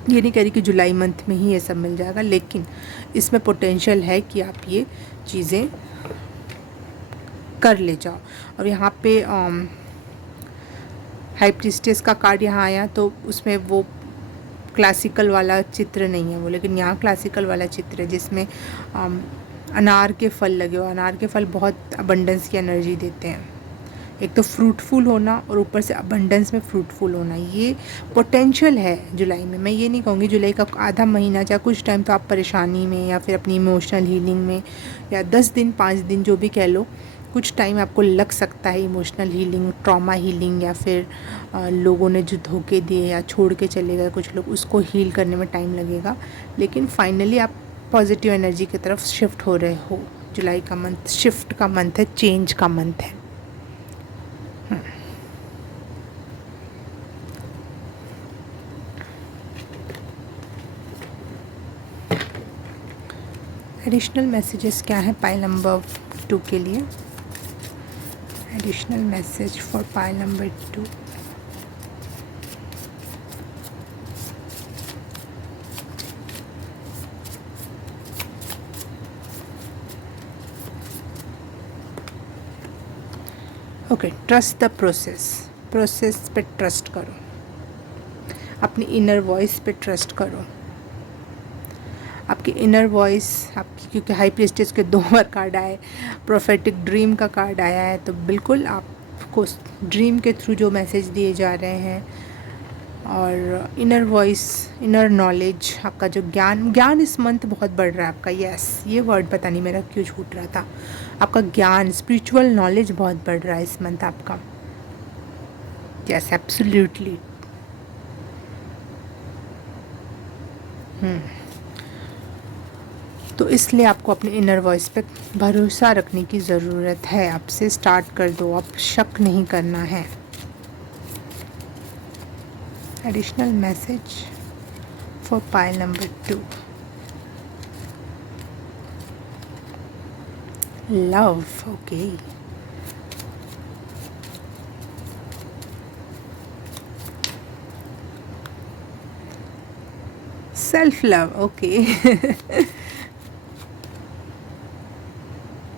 ये नहीं कह रही कि जुलाई मंथ में ही ये सब मिल जाएगा, लेकिन इसमें पोटेंशियल है कि आप ये चीज़ें कर ले जाओ। और यहाँ पे हाई प्रीस्टेस का कार्ड यहाँ आया, तो उसमें वो क्लासिकल वाला चित्र नहीं है वो, लेकिन यहाँ क्लासिकल वाला चित्र है जिसमें अनार के फल लगे हो। अनार के फल बहुत अबंडेंस की एनर्जी देते हैं। एक तो फ्रूटफुल होना और ऊपर से अबंडेंस में फ्रूटफुल होना, ये पोटेंशियल है जुलाई में। मैं ये नहीं कहूँगी जुलाई का आधा महीना या कुछ टाइम तो आप परेशानी में या फिर अपनी इमोशनल हीलिंग में, या 10 दिन 5 दिन जो भी कह लो, कुछ टाइम आपको लग सकता है इमोशनल हीलिंग, ट्रॉमा हीलिंग, या फिर लोगों ने जो धोखे दिए या छोड़ के चले गए कुछ लोग, उसको हील करने में टाइम लगेगा। लेकिन फाइनली आप पॉजिटिव एनर्जी की तरफ शिफ्ट हो रहे हो। जुलाई का मंथ शिफ्ट का मंथ है, चेंज का मंथ है। एडिशनल मैसेजेस क्या है पाइल नंबर 2 के लिए? Additional message for pile number 2। Okay, trust the process पे ट्रस्ट करो, अपनी इनर वॉइस पे ट्रस्ट करो। आपकी इनर वॉइस आपकी, क्योंकि हाई प्रीस्टेस के 2 बार कार्ड आए, प्रोफेटिक ड्रीम का कार्ड आया है, तो बिल्कुल आपको ड्रीम के थ्रू जो मैसेज दिए जा रहे हैं, और इनर वॉइस, इनर नॉलेज, आपका जो ज्ञान इस मंथ बहुत बढ़ रहा है आपका। यस, ये वर्ड पता नहीं मेरा क्यों छूट रहा था। आपका ज्ञान, स्पिरिचुअल नॉलेज बहुत बढ़ रहा है इस मंथ आपका। Yes, absolutely. तो इसलिए आपको अपने इनर वॉइस पे भरोसा रखने की ज़रूरत है। आपसे स्टार्ट कर दो, अब शक नहीं करना है। additional message for pile number 2. Love, okay. Self love, okay.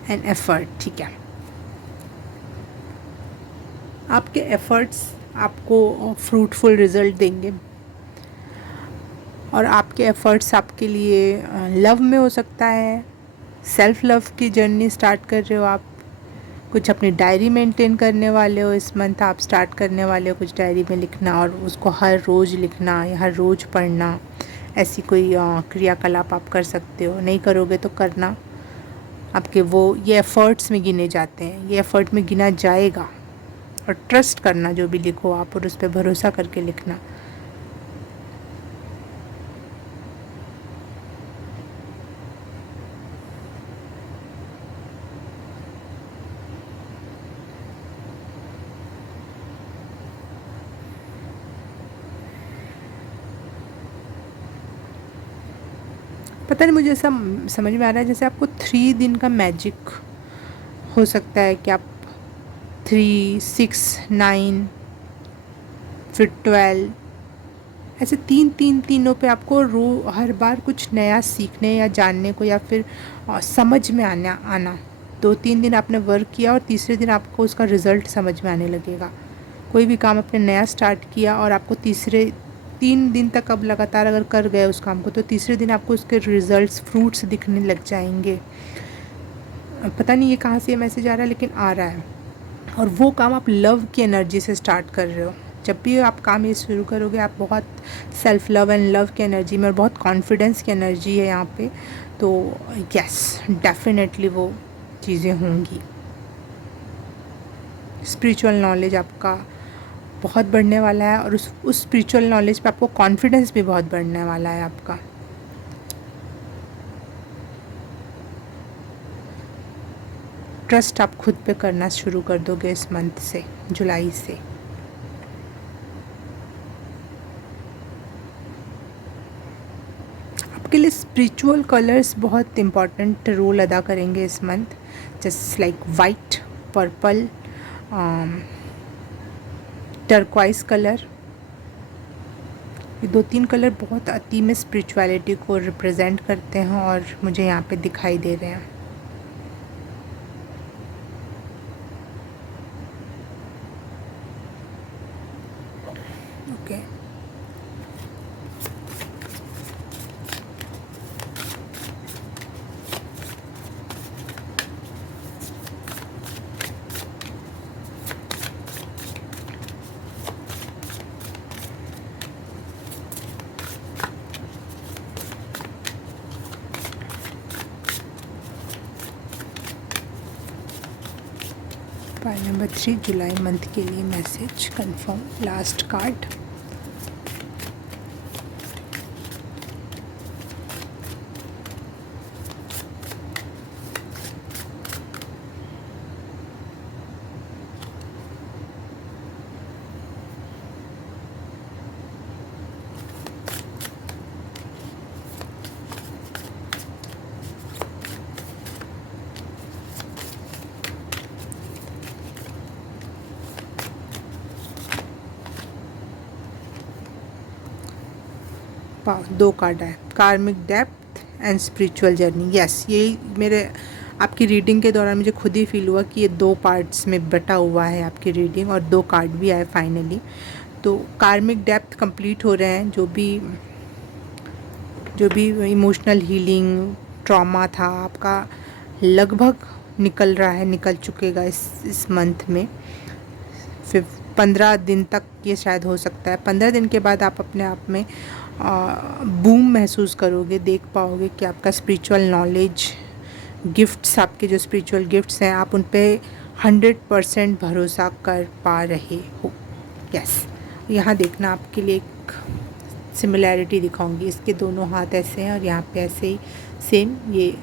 And effort, ठीक है। आपके एफर्ट्स आपको फ्रूटफुल रिज़ल्ट देंगे, और आपके एफ़र्ट्स आपके लिए लव में हो सकता है, सेल्फ़ लव की जर्नी स्टार्ट कर रहे हो आप, कुछ अपनी डायरी मेंटेन करने वाले हो, इस मंथ आप स्टार्ट करने वाले हो कुछ डायरी में लिखना, और उसको हर रोज़ लिखना या हर रोज़ पढ़ना। ऐसी कोई क्रियाकलाप आप कर सकते हो, नहीं करोगे तो करना। आपके ये एफ़र्ट्स में गिने जाते हैं, ये एफ़र्ट में गिना जाएगा। और ट्रस्ट करना जो भी लिखो आप, और उस पर भरोसा करके लिखना। पता नहीं, मुझे ऐसा समझ में आ रहा है जैसे आपको 3 दिन का मैजिक हो सकता है कि आप 3, 6, 9 फिर 12 ऐसे तीनों पे आपको हर बार कुछ नया सीखने या जानने को, या फिर समझ में आना 2-3 दिन आपने वर्क किया और तीसरे दिन आपको उसका रिज़ल्ट समझ में आने लगेगा। कोई भी काम आपने नया स्टार्ट किया और आपको 3 दिन तक अब लगातार अगर कर गए उस काम को, तो तीसरे दिन आपको उसके रिज़ल्ट्स, फ्रूट्स दिखने लग जाएंगे। पता नहीं ये कहाँ से ये मैसेज आ रहा है, लेकिन आ रहा है। और वो काम आप लव की एनर्जी से स्टार्ट कर रहे हो। जब भी आप काम ये शुरू करोगे, आप बहुत सेल्फ़ लव एंड लव की एनर्जी में, और बहुत कॉन्फिडेंस की एनर्जी है यहाँ पे, तो यस डेफिनेटली वो चीज़ें होंगी। स्पिरिचुअल नॉलेज आपका बहुत बढ़ने वाला है, और उस स्पिरिचुअल नॉलेज पे आपको कॉन्फिडेंस भी बहुत बढ़ने वाला है आपका। ट्रस्ट आप खुद पे करना शुरू कर दोगे इस मंथ से, जुलाई से। आपके लिए स्पिरिचुअल कलर्स बहुत इम्पॉर्टेंट रोल अदा करेंगे इस month, just like white, purple, turquoise colour. ये 2-3 कलर बहुत अति में स्पिरिचुअलिटी को रिप्रेजेंट करते हैं, और मुझे यहाँ पे दिखाई दे रहे हैं। ओके, पाइल नंबर 3 जुलाई मंथ के लिए मैसेज कंफर्म, लास्ट कार्ड। दो कार्ड है, कार्मिक depth and spiritual journey. Yes, ये मेरे आपकी रीडिंग के दौरान मुझे खुद ही फील हुआ कि ये 2 पार्ट्स में बटा हुआ है आपकी रीडिंग, और 2 कार्ड भी आए फाइनली। तो कार्मिक डेप्थ कंप्लीट हो रहे हैं, जो भी इमोशनल हीलिंग, ट्रॉमा था आपका, लगभग निकल रहा है, निकल चुकेगा इस मंथ में। फिर 15 दिन तक ये शायद हो सकता है। 15 दिन के बाद आप अपने आप में बूम महसूस करोगे, देख पाओगे कि आपका स्पिरिचुअल नॉलेज, गिफ्ट्स, आपके जो स्पिरिचुअल गिफ्ट्स हैं, आप उन पे 100% भरोसा कर पा रहे हो। यस, यहाँ देखना, आपके लिए एक सिमिलैरिटी दिखाऊंगी। इसके दोनों हाथ ऐसे हैं और यहाँ पे ऐसे ही सेम, ये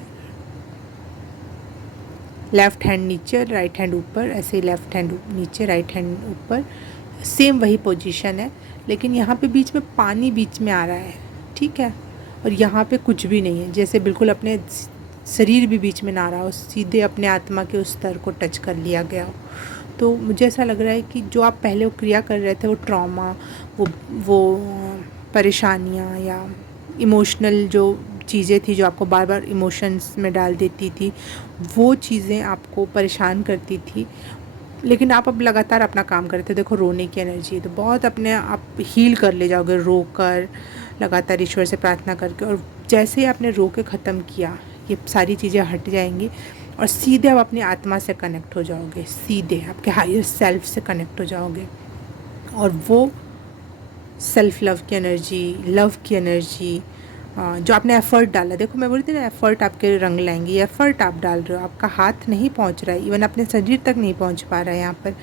लेफ़्ट हैंड नीचे, राइट हैंड ऊपर, ऐसे लेफ़्ट हैंड नीचे, राइट हैंड ऊपर, सेम वही पोजीशन है, लेकिन यहाँ पे बीच में पानी बीच में आ रहा है, ठीक है। और यहाँ पे कुछ भी नहीं है, जैसे बिल्कुल अपने शरीर भी बीच में ना आ रहा हो, सीधे अपने आत्मा के उस स्तर को टच कर लिया गया हो। तो मुझे ऐसा लग रहा है कि जो आप पहले वो क्रिया कर रहे थे, वो ट्रॉमा, वो परेशानियाँ या इमोशनल जो चीज़ें थी जो आपको बार बार इमोशंस में डाल देती थी, वो चीज़ें आपको परेशान करती थी, लेकिन आप अब लगातार अपना काम करते। देखो रोने की एनर्जी है, तो बहुत अपने आप हील कर ले जाओगे रो कर, लगातार ईश्वर से प्रार्थना करके। और जैसे ही आपने रो के ख़त्म किया, ये सारी चीज़ें हट जाएंगी और सीधे आप अपनी आत्मा से कनेक्ट हो जाओगे, सीधे आपके हायर सेल्फ से कनेक्ट हो जाओगे। और वो सेल्फ लव की एनर्जी, लव की एनर्जी, जो आपने एफ़र्ट डाला, देखो मैं बोलती ना, एफ़र्ट आपके रंग लाएंगी। एफ़र्ट आप डाल रहे हो, आपका हाथ नहीं पहुंच रहा है, इवन अपने शरीर तक नहीं पहुंच पा रहा है यहाँ पर,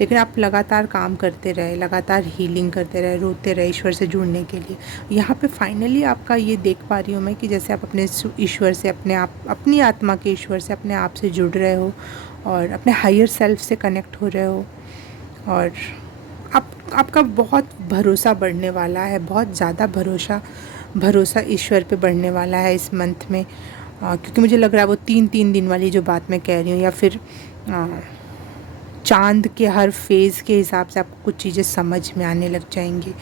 लेकिन आप लगातार काम करते रहे, लगातार हीलिंग करते रहे, रोते रहे ईश्वर से जुड़ने के लिए। यहाँ पे फाइनली आपका ये देख पा रही हूँ मैं कि जैसे आप अपने ईश्वर से, अपने आप, अपनी आत्मा के ईश्वर से अपने आप से जुड़ रहे हो और अपने हायर सेल्फ से कनेक्ट हो रहे हो। और आपका बहुत भरोसा बढ़ने वाला है, बहुत ज़्यादा भरोसा ईश्वर पे बढ़ने वाला है इस मंथ में। क्योंकि मुझे लग रहा है वो 3-3 दिन वाली जो बात मैं कह रही हूँ, या फिर चाँद के हर फेज़ के हिसाब से आपको कुछ चीज़ें समझ में आने लग जाएंगी।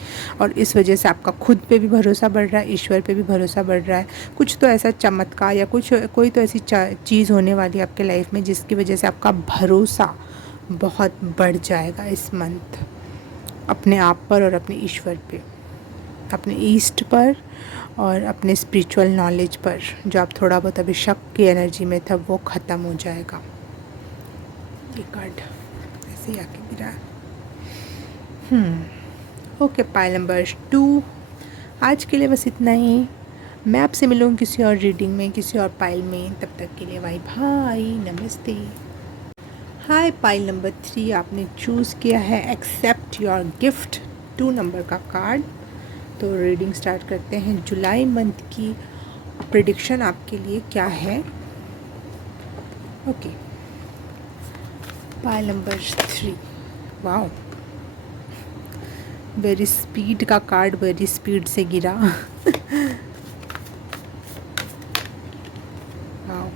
और इस वजह से आपका खुद पे भी भरोसा बढ़ रहा है, ईश्वर पे भी भरोसा बढ़ रहा है। कुछ तो ऐसा चमत्कार या कोई तो ऐसी चीज़ होने वाली है आपके लाइफ में जिसकी वजह से आपका भरोसा बहुत बढ़ जाएगा इस मंथ, अपने आप पर और अपने ईश्वर पे, अपने ईस्ट पर और अपने स्पिरिचुअल नॉलेज पर। जो आप थोड़ा बहुत अभी शक की एनर्जी में था, वो ख़त्म हो जाएगा। ये कार्ड ऐसे ही आके गिरा। Okay, pile number 2। आज के लिए बस इतना ही। मैं आपसे मिलूँगी किसी और रीडिंग में, किसी और पाइल में। तब तक के लिए बाय बाय, नमस्ते। हाय, पाइल नंबर 3 आपने चूज़ किया है एक्सेप्ट योर गिफ्ट, 2 नंबर का कार्ड। तो रीडिंग स्टार्ट करते हैं। जुलाई मंथ की प्रेडिक्शन आपके लिए क्या है? Okay, pile number 3। Wow, very speed का कार्ड वेरी स्पीड से गिरा। Wow,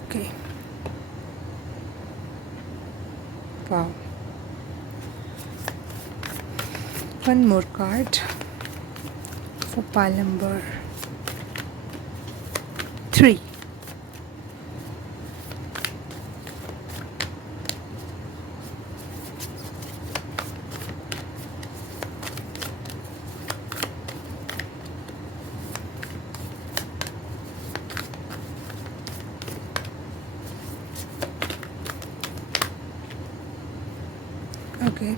okay, wow. One more card for pile number 3. Okay,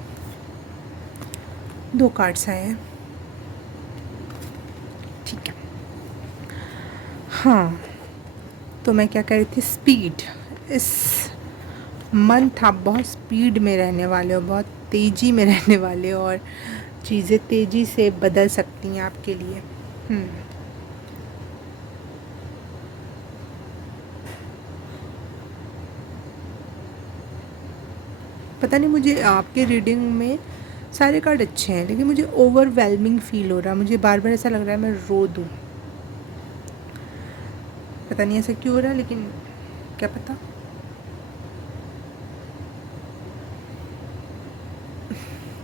2 cards आए हैं, ठीक है। हाँ, तो मैं क्या कह रही थी, स्पीड। इस मंथ आप बहुत स्पीड में रहने वाले हो, बहुत तेज़ी में रहने वाले हो, और चीज़ें तेज़ी से बदल सकती हैं आपके लिए। पता नहीं, मुझे आपके रीडिंग में सारे कार्ड अच्छे हैं, लेकिन मुझे ओवरवेलमिंग फील हो रहा है। मुझे बार बार ऐसा लग रहा है मैं रो दूँ। पता नहीं ऐसा क्यों हो रहा है, लेकिन क्या पता।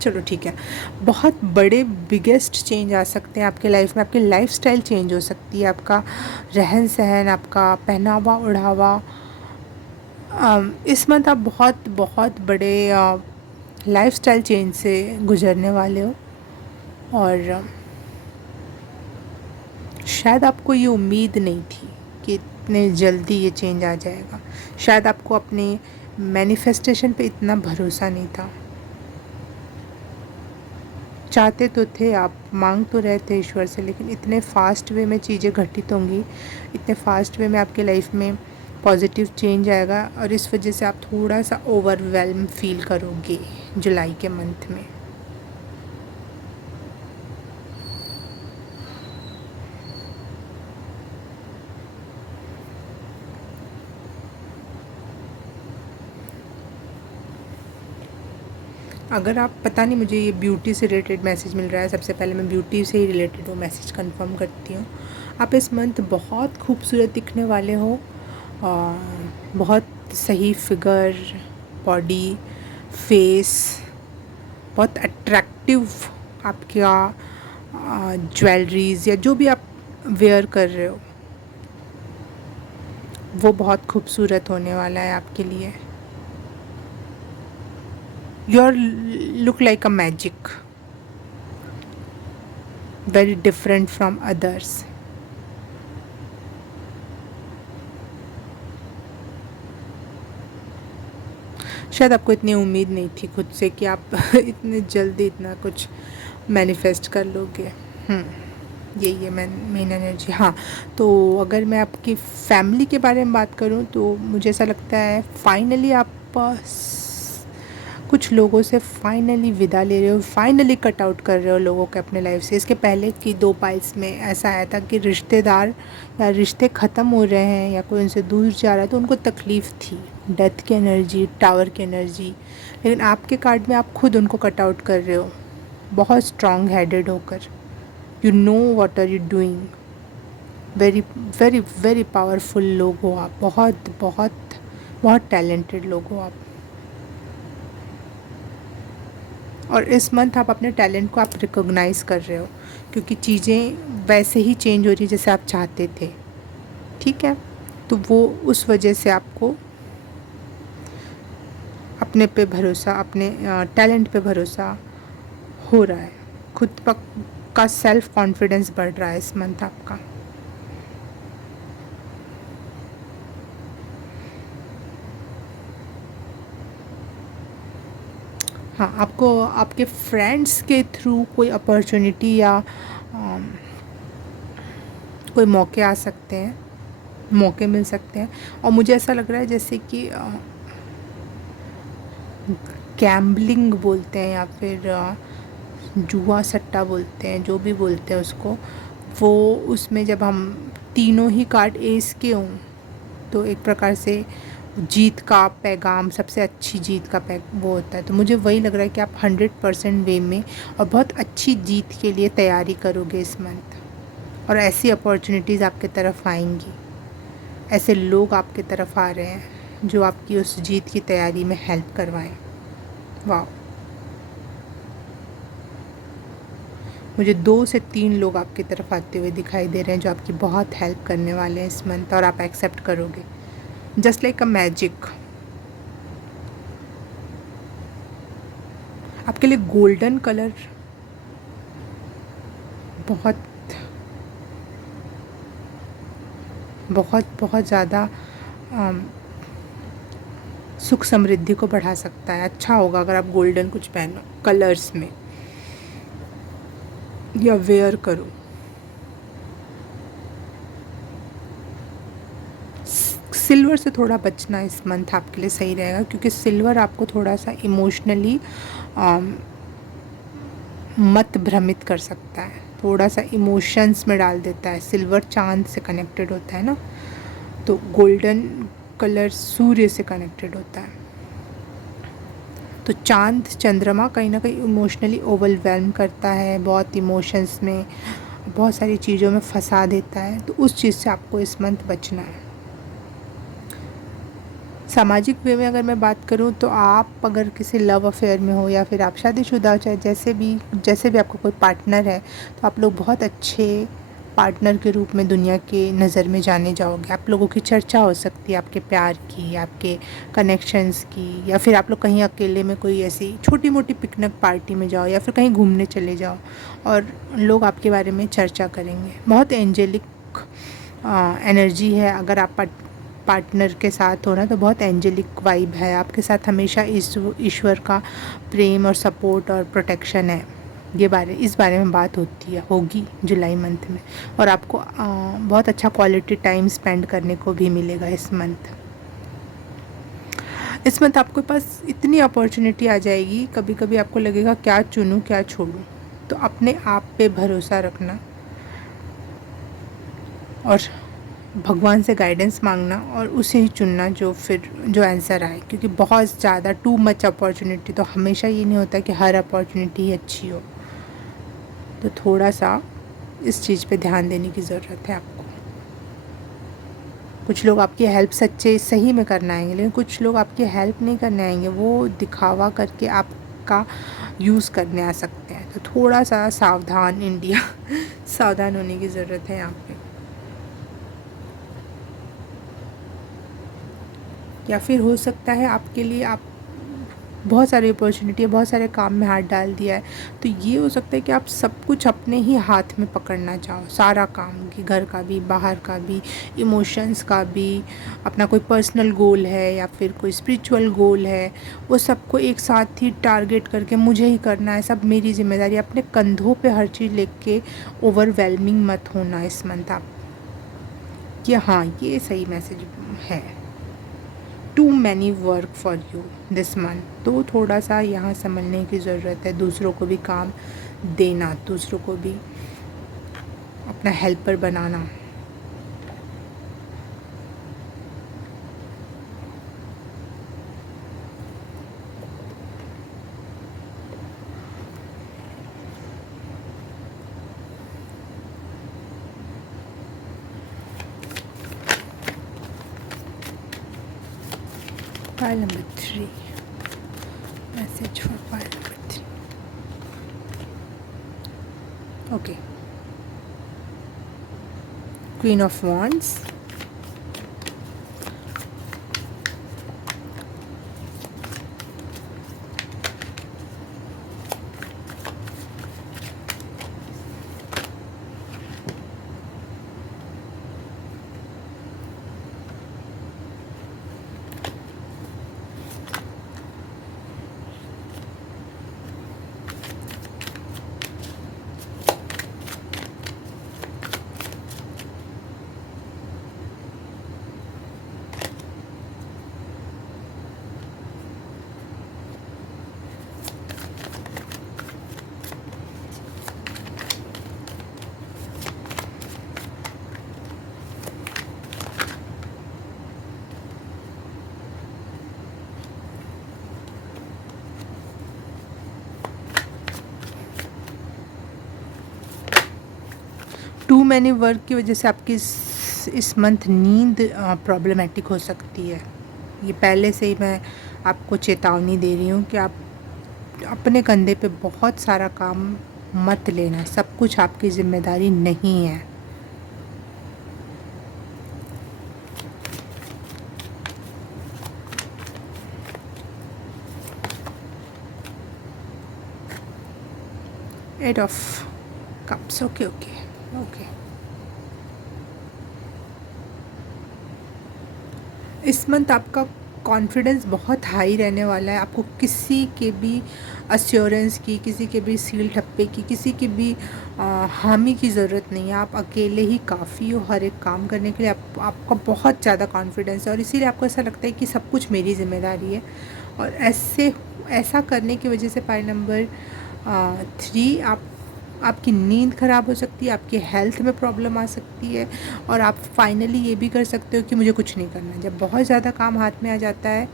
चलो ठीक है। बहुत बड़े बिगेस्ट चेंज आ सकते हैं आपके लाइफ में। आपकी लाइफस्टाइल चेंज हो सकती है, आपका रहन सहन, आपका पहनावा ओढ़ावा, इस मंथ आप बहुत बहुत बड़े लाइफस्टाइल चेंज से गुजरने वाले हो, और शायद आपको ये उम्मीद नहीं थी कि इतने जल्दी ये चेंज आ जाएगा। शायद आपको अपने मैनिफेस्टेशन पे इतना भरोसा नहीं था। चाहते तो थे आप, मांग तो रहे थे ईश्वर से, लेकिन इतने फास्ट वे में चीज़ें घटित होंगी, इतने फास्ट वे में आपके लाइफ में पॉजिटिव चेंज आएगा, और इस वजह से आप थोड़ा सा ओवरवेल्म फील करोगे जुलाई के मंथ में। अगर आप, पता नहीं मुझे ये ब्यूटी से रिलेटेड मैसेज मिल रहा है, सबसे पहले मैं ब्यूटी से ही रिलेटेड वो मैसेज कंफर्म करती हूँ। आप इस मंथ बहुत खूबसूरत दिखने वाले हो, और बहुत सही फिगर, बॉडी, फेस, बहुत अट्रैक्टिव आपका ज्वेलरीज या जो भी आप वेयर कर रहे हो वो बहुत खूबसूरत होने वाला है आपके लिए। You are look like a magic, very different from others. शायद आपको इतनी उम्मीद नहीं थी खुद से कि आप इतने जल्दी इतना कुछ मैनिफेस्ट कर लोगे। यही है मेन एनर्जी। हाँ, तो अगर मैं आपकी फैमिली के बारे में बात करूँ तो मुझे ऐसा लगता है फाइनली आप कुछ लोगों से फाइनली विदा ले रहे हो, फाइनली कट आउट कर रहे हो लोगों के अपने लाइफ से। इसके पहले की 2 पाइल्स में ऐसा आया था कि रिश्तेदार या रिश्ते ख़त्म हो रहे हैं या कोई उनसे दूर जा रहा है तो उनको तकलीफ़ थी, डेथ की एनर्जी, टावर की एनर्जी। लेकिन आपके कार्ड में आप खुद उनको कट आउट कर रहे हो, बहुत स्ट्रॉन्ग हेडेड होकर। You know what are you doing. Very very very powerful लोग हो आप, बहुत बहुत बहुत टैलेंटेड लोग हो आप। और इस मंथ आप अपने टैलेंट को आप रिकॉग्नाइज़ कर रहे हो, क्योंकि चीज़ें वैसे ही चेंज हो रही जैसे आप चाहते थे। ठीक है, तो वो उस वजह से आपको अपने पे भरोसा, अपने टैलेंट पे भरोसा हो रहा है, खुद पर का सेल्फ कॉन्फिडेंस बढ़ रहा है इस मंथ आपका। हाँ, आपको आपके फ्रेंड्स के थ्रू कोई अपॉर्चुनिटी या कोई मौके आ सकते हैं, मौके मिल सकते हैं। और मुझे ऐसा लग रहा है जैसे कि गैम्बलिंग बोलते हैं या फिर जुआ सट्टा बोलते हैं, जो भी बोलते हैं उसको, वो उसमें जब हम तीनों ही कार्ड एस के हों तो एक प्रकार से जीत का पैगाम, सबसे अच्छी जीत का वो होता है। तो मुझे वही लग रहा है कि आप 100% वे में और बहुत अच्छी जीत के लिए तैयारी करोगे इस मंथ, और ऐसी अपॉर्चुनिटीज़ आपके तरफ आएंगी, ऐसे लोग आपके तरफ आ रहे हैं जो आपकी उस जीत की तैयारी में हेल्प करवाएं। वाह, मुझे 2 से 3 लोग आपकी तरफ आते हुए दिखाई दे रहे हैं जो आपकी बहुत हेल्प करने वाले हैं इस मंथ, और आप एक्सेप्ट करोगे जस्ट लाइक अ मैजिक। आपके लिए गोल्डन कलर बहुत बहुत बहुत ज़्यादा सुख समृद्धि को बढ़ा सकता है। अच्छा होगा अगर आप गोल्डन कुछ पहनो कलर्स में या वेयर करो। सिल्वर से थोड़ा बचना इस मंथ आपके लिए सही रहेगा, क्योंकि सिल्वर आपको थोड़ा सा इमोशनली मत भ्रमित कर सकता है, थोड़ा सा इमोशंस में डाल देता है। सिल्वर चांद से कनेक्टेड होता है ना, तो गोल्डन कलर सूर्य से कनेक्टेड होता है। तो चांद, चंद्रमा कहीं ना कहीं इमोशनली ओवरवेल्म करता है, बहुत इमोशंस में, बहुत सारी चीज़ों में फंसा देता है। तो उस चीज़ से आपको इस मंथ बचना है। सामाजिक वे में अगर मैं बात करूं तो आप अगर किसी लव अफेयर में हो या फिर आप शादीशुदा हो, चाहे जैसे भी आपका कोई पार्टनर है, तो आप लोग बहुत अच्छे पार्टनर के रूप में दुनिया के नज़र में जाने जाओगे। आप लोगों की चर्चा हो सकती है आपके प्यार की, आपके कनेक्शंस की, या फिर आप लोग कहीं अकेले में कोई ऐसी छोटी मोटी पिकनिक पार्टी में जाओ या फिर कहीं घूमने चले जाओ और लोग आपके बारे में चर्चा करेंगे। बहुत एंजेलिक एनर्जी है। अगर आप पार्टनर के साथ हो ना तो बहुत एंजेलिक वाइब है आपके साथ। हमेशा ईश्वर का प्रेम और सपोर्ट और प्रोटेक्शन है। इस बारे में बात होगी जुलाई मंथ में। और आपको बहुत अच्छा क्वालिटी टाइम स्पेंड करने को भी मिलेगा इस मंथ। आपके पास इतनी अपॉर्चुनिटी आ जाएगी, कभी कभी आपको लगेगा क्या चुनूं क्या छोड़ूं। तो अपने आप पे भरोसा रखना और भगवान से गाइडेंस मांगना और उसे ही चुनना जो आंसर आए। क्योंकि बहुत ज़्यादा टू मच अपॉर्चुनिटी, तो हमेशा ये नहीं होता कि हर अपॉर्चुनिटी ही अच्छी हो। तो थोड़ा सा इस चीज़ पे ध्यान देने की ज़रूरत है आपको। कुछ लोग आपकी हेल्प सच्चे सही में करना आएंगे, लेकिन कुछ लोग आपकी हेल्प नहीं करने आएंगे, वो दिखावा करके आपका यूज़ करने आ सकते हैं। तो थोड़ा सा सावधान इंडिया सावधान होने की ज़रूरत है यहाँ पे। या फिर हो सकता है आपके लिए आप बहुत सारी अपॉर्चुनिटी है, बहुत सारे काम में हाथ डाल दिया है, तो ये हो सकता है कि आप सब कुछ अपने ही हाथ में पकड़ना चाहो। सारा काम, कि घर का भी, बाहर का भी, इमोशंस का भी, अपना कोई पर्सनल गोल है या फिर कोई स्पिरिचुअल गोल है, वो सबको एक साथ ही टारगेट करके मुझे ही करना है, सब मेरी जिम्मेदारी। अपने कंधों पे हर चीज़ लेके ओवरवेलमिंग मत होना इस मंथ आप। कि हाँ, ये सही मैसेज है। Too many work for you this month. तो थोड़ा सा यहाँ समझने की ज़रूरत है। दूसरों को भी काम देना, दूसरों को भी अपना helper banana. Pile number 3. Message for pile number 3. Okay. Queen of Wands. Too many work की वजह से आपकी इस मंथ नींद प्रॉब्लमेटिक हो सकती है। ये पहले से ही मैं आपको चेतावनी दे रही हूँ कि आप अपने कंधे पे बहुत सारा काम मत लेना। सब कुछ आपकी जिम्मेदारी नहीं है। Eight of cups. Okay okay okay. इस मंथ आपका कॉन्फिडेंस बहुत हाई रहने वाला है। आपको किसी के भी अश्योरेंस की, किसी के भी सील ठप्पे की, किसी की भी हामी की ज़रूरत नहीं है। आप अकेले ही काफ़ी हो हर एक काम करने के लिए। आपका बहुत ज़्यादा कॉन्फिडेंस है और इसीलिए आपको ऐसा लगता है कि सब कुछ मेरी जिम्मेदारी है। और ऐसा करने की वजह से पाई नंबर 3 आपकी नींद ख़राब हो सकती है, आपकी हेल्थ में प्रॉब्लम आ सकती है। और आप फाइनली ये भी कर सकते हो कि मुझे कुछ नहीं करना। जब बहुत ज़्यादा काम हाथ में आ जाता है,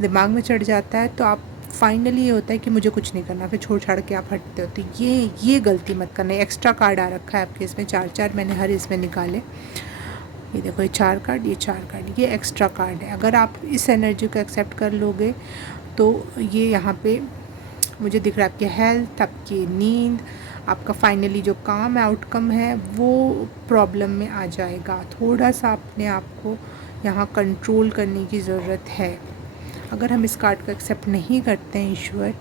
दिमाग में चढ़ जाता है, तो आप फाइनली ये होता है कि मुझे कुछ नहीं करना, फिर छोड़ छाड़ के आप हटते हो। तो ये गलती मत करना। एक्स्ट्रा कार्ड आ रखा है आपके इसमें, 4 मैंने हर इसमें निकाले। ये देखो, ये 4 कार्ड, ये 4 कार्ड, ये एक्स्ट्रा कार्ड है। अगर आप इस एनर्जी को एक्सेप्ट कर लोगे तो ये यहाँ पे मुझे दिख रहा है आपकी हेल्थ, आपकी नींद, आपका फाइनली जो काम है, आउटकम है, वो प्रॉब्लम में आ जाएगा। थोड़ा सा अपने आप को यहाँ कंट्रोल करने की ज़रूरत है। अगर हम इस कार्ड को एक्सेप्ट नहीं करते हैं ईश्वर,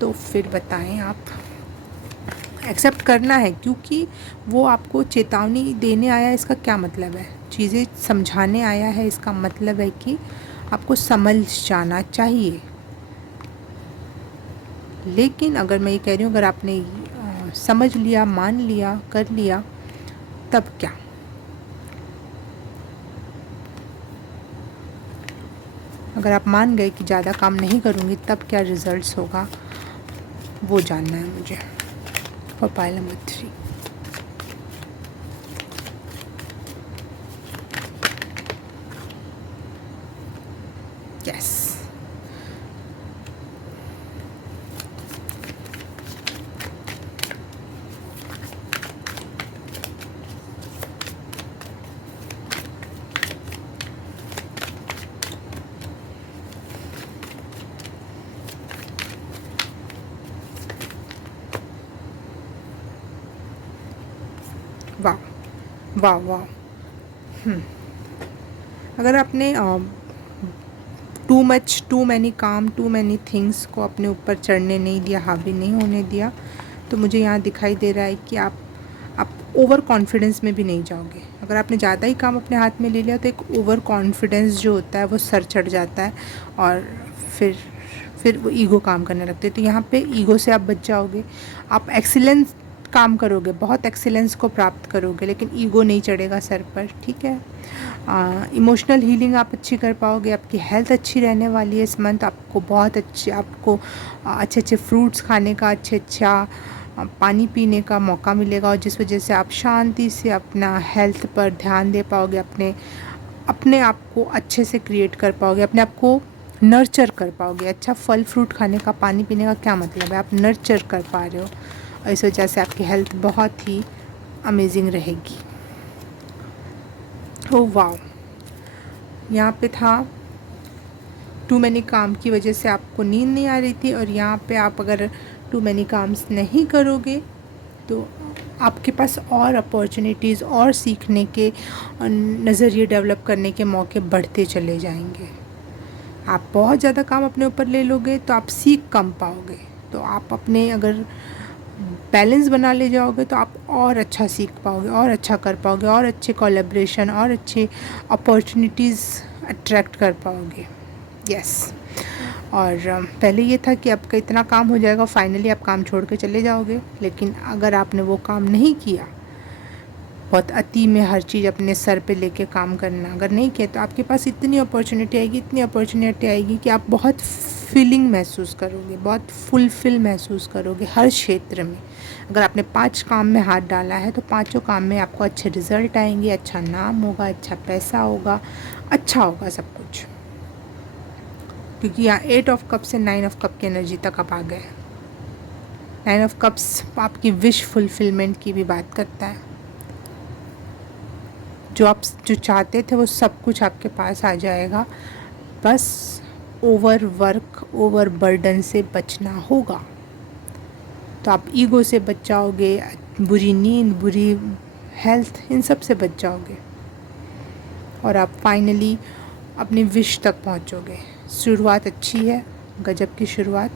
तो फिर बताएं आप। एक्सेप्ट करना है, क्योंकि वो आपको चेतावनी देने आया है। इसका क्या मतलब है? चीज़ें समझाने आया है, इसका मतलब है कि आपको समझ जाना चाहिए। लेकिन अगर मैं ये कह रही हूँ, अगर आपने समझ लिया, मान लिया, कर लिया, तब क्या? अगर आप मान गए कि ज़्यादा काम नहीं करूँगी, तब क्या रिज़ल्ट्स होगा, वो जानना है मुझे। For pile number 3। यस। वाह वाह वाह। अगर आपने टू मैनी काम, टू मैनी थिंग्स को अपने ऊपर चढ़ने नहीं दिया, हावी नहीं होने दिया, तो मुझे यहाँ दिखाई दे रहा है कि आप ओवर कॉन्फिडेंस में भी नहीं जाओगे। अगर आपने ज़्यादा ही काम अपने हाथ में ले लिया, तो एक ओवर कॉन्फिडेंस जो होता है वो सर चढ़ जाता है, और फिर वो ईगो काम करने लगते हैं। तो यहाँ पे ईगो से आप बच जाओगे। आप एक्सीलेंस काम करोगे, बहुत एक्सीलेंस को प्राप्त करोगे, लेकिन ईगो नहीं चढ़ेगा सर पर, ठीक है। इमोशनल हीलिंग आप अच्छी कर पाओगे। आपकी हेल्थ अच्छी रहने वाली है इस मंथ। आपको बहुत अच्छे अच्छे अच्छे फ्रूट्स खाने का, अच्छा पानी पीने का मौका मिलेगा, और जिस वजह से आप शांति से अपना हेल्थ पर ध्यान दे पाओगे, अपने आप को अच्छे से क्रिएट कर पाओगे, अपने आप को नर्चर कर पाओगे। अच्छा फल फ्रूट खाने का, पानी पीने का क्या मतलब है? आप नर्चर कर पा रहे हो, और इस वजह से आपकी हेल्थ बहुत ही अमेजिंग रहेगी। ओह वाह। यहाँ पे था टू मैनी काम की वजह से आपको नींद नहीं आ रही थी, और यहाँ पे आप अगर टू मैनी काम्स नहीं करोगे, तो आपके पास और अपॉर्चुनिटीज़ और सीखने के, नज़रिए डेवलप करने के मौके बढ़ते चले जाएंगे। आप बहुत ज़्यादा काम अपने ऊपर ले लोगे, तो आप सीख कम पाओगे। तो आप अपने अगर बैलेंस बना ले जाओगे, तो आप और अच्छा सीख पाओगे, और अच्छा कर पाओगे, और अच्छे कोलैबोरेशन और अच्छे अपॉर्चुनिटीज़ अट्रैक्ट कर पाओगे। यस। और पहले ये था कि आपका इतना काम हो जाएगा, फाइनली आप काम छोड़ के चले जाओगे। लेकिन अगर आपने वो काम नहीं किया, बहुत अति में हर चीज़ अपने सर पे लेके काम करना अगर नहीं किया, तो आपके पास इतनी अपॉर्चुनिटी आएगी, इतनी अपॉर्चुनिटी आएगी कि आप बहुत फीलिंग महसूस करोगे, बहुत फुलफिल महसूस करोगे हर क्षेत्र में। अगर आपने 5 काम में हाथ डाला है, तो पाँचों काम में आपको अच्छे रिजल्ट आएंगे, अच्छा नाम होगा, अच्छा पैसा होगा, अच्छा होगा सब कुछ। क्योंकि यहाँ 8 ऑफ कप से 9 ऑफ कप की एनर्जी तक आप आ गए। 9 ऑफ कप्स आपकी विश फुलफिलमेंट की भी बात करता है। जो आप जो चाहते थे वो सब कुछ आपके पास आ जाएगा। बस ओवर वर्क, ओवर बर्डन से बचना होगा। तो आप ईगो से बच जाओगे, बुरी नींद, बुरी हेल्थ, इन सब से बच जाओगे, और आप फाइनली अपनी विश तक पहुंचोगे। शुरुआत अच्छी है, गजब की शुरुआत।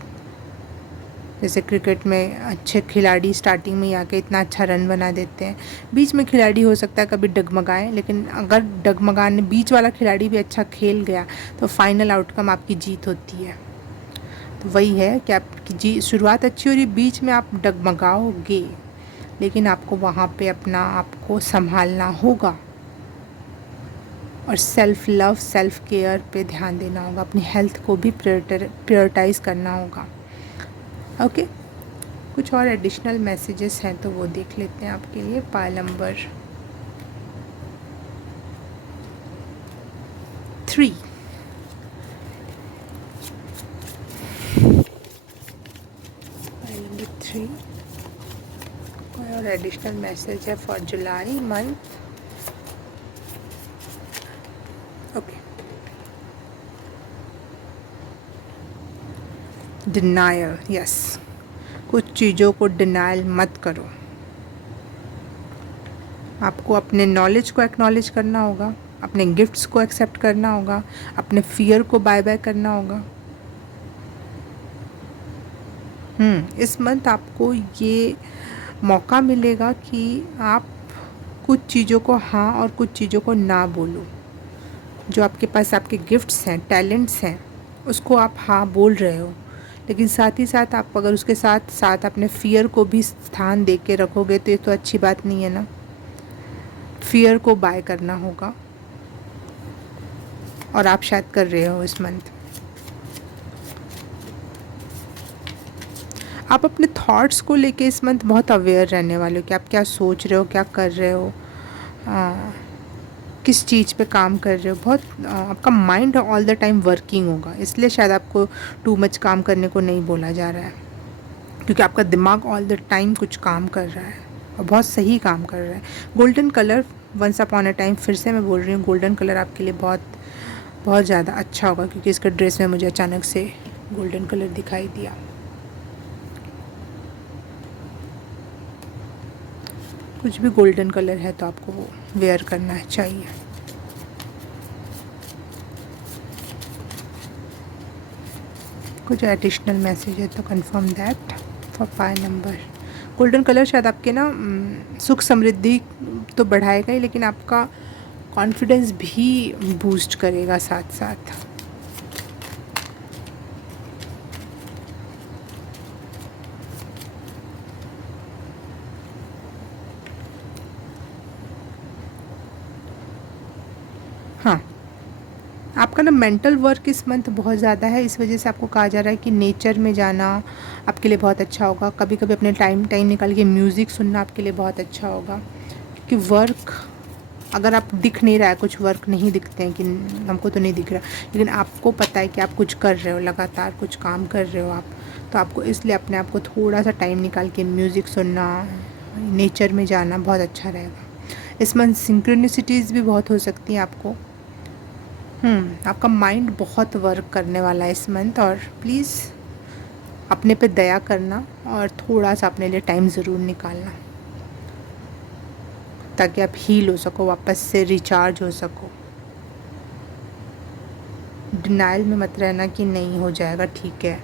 जैसे क्रिकेट में अच्छे खिलाड़ी स्टार्टिंग में ही आके इतना अच्छा रन बना देते हैं। बीच में खिलाड़ी हो सकता है कभी डगमगाए, लेकिन अगर डगमगाने बीच वाला खिलाड़ी भी अच्छा खेल गया, तो फाइनल आउटकम आपकी जीत होती है। तो वही है कि आपकी शुरुआत अच्छी हो रही, बीच में आप डगमगाओगे, लेकिन आपको वहाँ पे अपना आपको संभालना होगा, और सेल्फ़ लव, सेल्फ़ केयर पे ध्यान देना होगा। अपनी हेल्थ को भी प्रायोरिटाइज़ करना होगा। ओके। कुछ और एडिशनल मैसेजेस हैं तो वो देख लेते हैं आपके लिए। Pile number 3। पाइल नंबर 3, कोई और एडिशनल मैसेज है for July month? Okay. डिनायर, yes. कुछ चीज़ों को डिनायल मत करो। आपको अपने नॉलेज को एक्नॉलेज करना होगा, अपने गिफ्ट्स को एक्सेप्ट करना होगा, अपने फियर को बाय बाय करना होगा। इस मंथ आपको ये मौका मिलेगा कि आप कुछ चीज़ों को हाँ और कुछ चीज़ों को ना बोलो। जो आपके पास आपके गिफ्ट्स हैं, टैलेंट्स हैं, उसको आप हाँ बोल रहे हो, लेकिन साथ ही साथ आप अगर उसके साथ साथ अपने फियर को भी स्थान दे के रखोगे तो ये तो अच्छी बात नहीं है ना। फियर को बाय करना होगा और आप शायद कर रहे हो इस मंथ। आप अपने थॉट्स को लेके इस मंथ बहुत अवेयर रहने वाले हो कि आप क्या सोच रहे हो, क्या कर रहे हो, किस चीज़ पे काम कर रहे हो। बहुत आपका mind all the time working होगा, इसलिए शायद आपको टू मच काम करने को नहीं बोला जा रहा है, क्योंकि आपका दिमाग ऑल द टाइम कुछ काम कर रहा है और बहुत सही काम कर रहा है। Golden colour, once upon a time, फिर से मैं बोल रही हूँ, गोल्डन कलर आपके लिए बहुत बहुत ज़्यादा अच्छा होगा, क्योंकि इसका ड्रेस में मुझे अचानक से गोल्डन कलर दिखाई दिया। कुछ भी गोल्डन कलर है तो आपको वो वेयर करना चाहिए। कुछ एडिशनल मैसेज है तो confirm that for 5 number. Golden colour शायद आपके ना सुख समृद्धि तो बढ़ाएगा ही, लेकिन आपका कॉन्फिडेंस भी बूस्ट करेगा साथ साथ। हाँ, आपका ना मेंटल वर्क इस मंथ बहुत ज़्यादा है, इस वजह से आपको कहा जा रहा है कि नेचर में जाना आपके लिए बहुत अच्छा होगा। कभी कभी अपने टाइम निकाल के म्यूज़िक सुनना आपके लिए बहुत अच्छा होगा, क्योंकि वर्क अगर आप दिख नहीं रहा है, कुछ वर्क नहीं दिखते हैं कि हमको तो नहीं दिख रहा, लेकिन आपको पता है कि आप कुछ कर रहे हो, लगातार कुछ काम कर रहे हो आप, तो आपको इसलिए अपने आप को थोड़ा सा टाइम निकाल के म्यूज़िक सुनना, नेचर में जाना बहुत अच्छा रहेगा। इस मंथ सिंक्रोनिसिटीज़ भी बहुत हो सकती हैं आपको। आपका माइंड बहुत वर्क करने वाला है इस मंथ, और प्लीज़ अपने पे दया करना और थोड़ा सा अपने लिए टाइम ज़रूर निकालना, ताकि आप हील हो सको, वापस से रिचार्ज हो सको। डिनाइल में मत रहना कि नहीं हो जाएगा, ठीक है,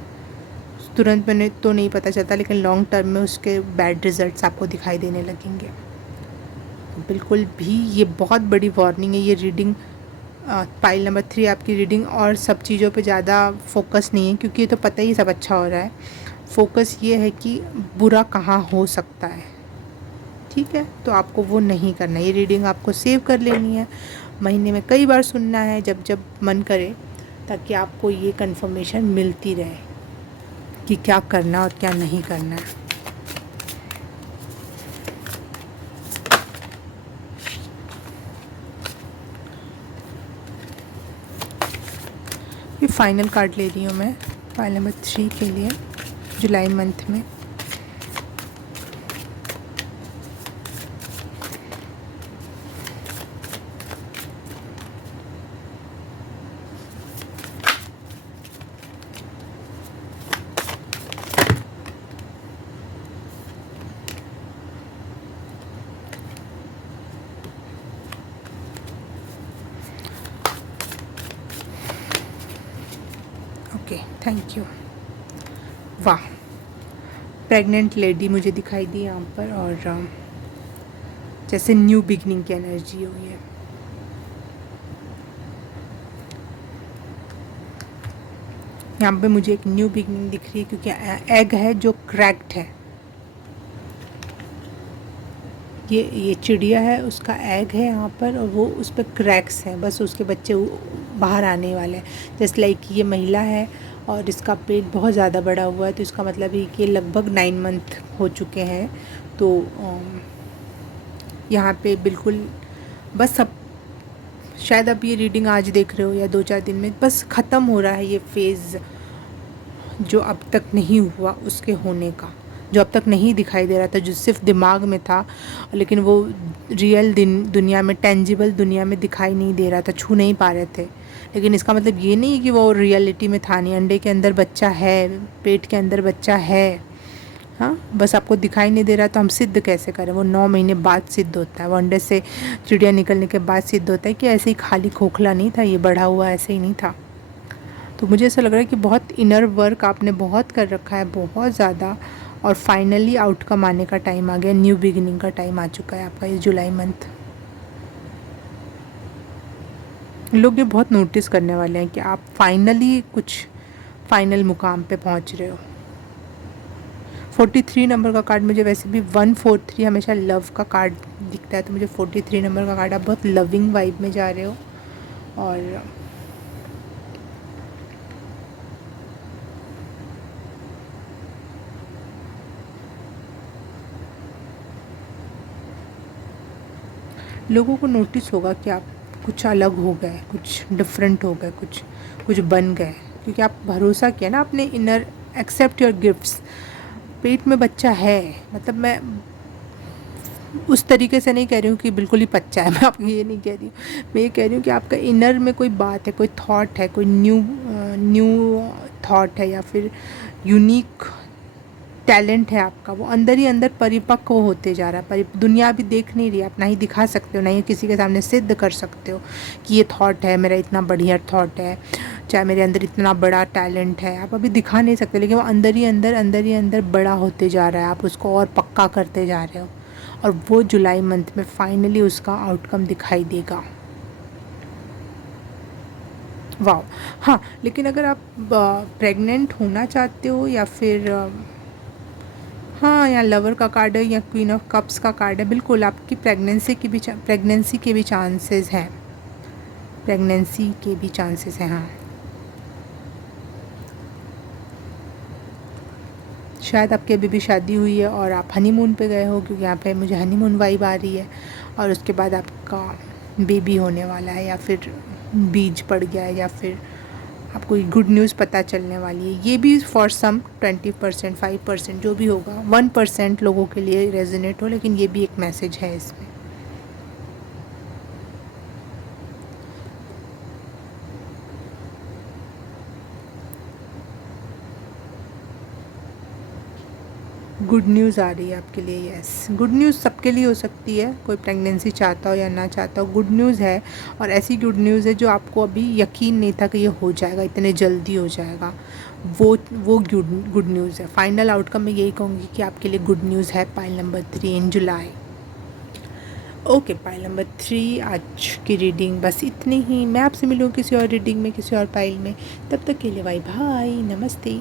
तुरंत मैंने तो नहीं पता चलता, लेकिन लॉन्ग टर्म में उसके बैड रिजल्ट्स आपको दिखाई देने लगेंगे। बिल्कुल भी ये बहुत बड़ी वार्निंग है। ये रीडिंग पाइल नंबर 3 आपकी रीडिंग और सब चीज़ों पे ज़्यादा फोकस नहीं है, क्योंकि ये तो पता ही सब अच्छा हो रहा है। फोकस ये है कि बुरा कहाँ हो सकता है, ठीक है, तो आपको वो नहीं करना। ये रीडिंग आपको सेव कर लेनी है, महीने में कई बार सुनना है जब जब मन करे, ताकि आपको ये कंफर्मेशन मिलती रहे कि क्या करना और क्या नहीं करना है। ये फाइनल कार्ड ले रही हूँ मैं फाइल नंबर 3 के लिए जुलाई मंथ में। Okay, thank you. वाह, प्रेग्नेंट लेडी मुझे दिखाई दी यहाँ पर, और जैसे न्यू बिगनिंग की एनर्जी हुई है। यहाँ पे मुझे एक न्यू बिगनिंग दिख रही है, क्योंकि एग है जो क्रैक्ड है। ये चिड़िया है, उसका एग है यहाँ पर, और वो उस पर क्रैक्स हैं, बस उसके बच्चे बाहर आने वाले हैं। जैसे लाइक ये महिला है और इसका पेट बहुत ज़्यादा बड़ा हुआ है, तो इसका मतलब है कि लगभग 9 मंथ हो चुके हैं। तो यहाँ पे बिल्कुल बस अब शायद आप ये रीडिंग आज देख रहे हो या 2-4 दिन में बस ख़त्म हो रहा है ये फेज़, जो अब तक नहीं हुआ उसके होने का, जो अब तक नहीं दिखाई दे रहा था, जो सिर्फ दिमाग में था, लेकिन वो रियल दुनिया में, टेंजिबल दुनिया में दिखाई नहीं दे रहा था, छू नहीं पा रहे थे। लेकिन इसका मतलब ये नहीं कि वो रियलिटी में था नहीं। अंडे के अंदर बच्चा है, पेट के अंदर बच्चा है, हाँ, बस आपको दिखाई नहीं दे रहा तो हम सिद्ध कैसे करें? वो 9 महीने बाद सिद्ध होता है, वो अंडे से चिड़िया निकलने के बाद सिद्ध होता है कि ऐसे ही खाली खोखला नहीं था, ये बढ़ा हुआ ऐसे ही नहीं था। तो मुझे ऐसा लग रहा है कि बहुत इनर वर्क आपने बहुत कर रखा है, बहुत ज़्यादा, और फाइनली आउटकम आने का टाइम आ गया, न्यू बिगिनिंग का टाइम आ चुका है आपका इस जुलाई मंथ। लोग ये बहुत नोटिस करने वाले हैं कि आप फाइनली कुछ फाइनल मुकाम पे पहुंच रहे हो। 43 नंबर का कार्ड, मुझे वैसे भी 143 हमेशा लव का कार्ड दिखता है, तो मुझे 43 नंबर का कार्ड, आप बहुत लविंग वाइब में जा रहे हो। और लोगों को नोटिस होगा कि आप कुछ अलग हो गए, कुछ डिफरेंट हो गए, कुछ कुछ बन गए, क्योंकि आप भरोसा किया ना अपने इनर। Accept your gifts. पेट में बच्चा है, मतलब मैं उस तरीके से नहीं कह रही हूँ कि बिल्कुल ही बच्चा है, मैं आपको ये नहीं कह रही हूँ। मैं ये कह रही हूँ कि आपका इनर में कोई बात है, कोई थॉट है, कोई न्यू थॉट है, या फिर यूनिक टैलेंट है आपका, वो अंदर ही अंदर परिपक्व होते जा रहा है। दुनिया अभी देख नहीं रही, आप ना ही दिखा सकते हो, ना ही किसी के सामने सिद्ध कर सकते हो कि ये थॉट है मेरा, इतना बढ़िया थॉट है, चाहे मेरे अंदर इतना बड़ा टैलेंट है, आप अभी दिखा नहीं सकते, लेकिन वो अंदर ही अंदर बड़ा होते जा रहा है, आप उसको और पक्का करते जा रहे हो, और वो जुलाई मंथ में फाइनली उसका आउटकम दिखाई देगा। वाह। हाँ, लेकिन अगर आप प्रेग्नेंट होना चाहते हो, या फिर हाँ, या लवर का कार्ड है, या क्वीन ऑफ कप्स का कार्ड है, बिल्कुल आपकी प्रेगनेंसी के भी चांसेस हैं, प्रेगनेंसी के भी चांसेस हैं, हाँ। शायद आपकी अभी भी शादी हुई है और आप हनीमून पे गए हो, क्योंकि यहाँ पे मुझे हनीमून वाइब आ रही है, और उसके बाद आपका बेबी होने वाला है, या फिर बीज पड़ गया है, या फिर आपको गुड न्यूज़ पता चलने वाली है। ये भी फॉर सम 20%, 5% जो भी होगा, 1% लोगों के लिए रेजोनेट हो, लेकिन ये भी एक मैसेज है इसमें। गुड न्यूज़ आ रही है आपके लिए, यस। गुड न्यूज़ सबके लिए हो सकती है, कोई प्रेगनेंसी चाहता हो या ना चाहता हो, गुड न्यूज़ है। और ऐसी गुड न्यूज़ है जो आपको अभी यकीन नहीं था कि ये हो जाएगा, इतने जल्दी हो जाएगा, वो गुड न्यूज़ है। फाइनल आउटकम मैं यही कहूँगी कि आपके लिए गुड न्यूज़ है। पाइल नंबर 3 इन जुलाई। ओके, पाइल नंबर 3 आज की रीडिंग बस इतनी ही। मैं आपसे मिलूँ किसी और रीडिंग में, किसी और पाइल में। तब तक के लिए बाय बाय, नमस्ते।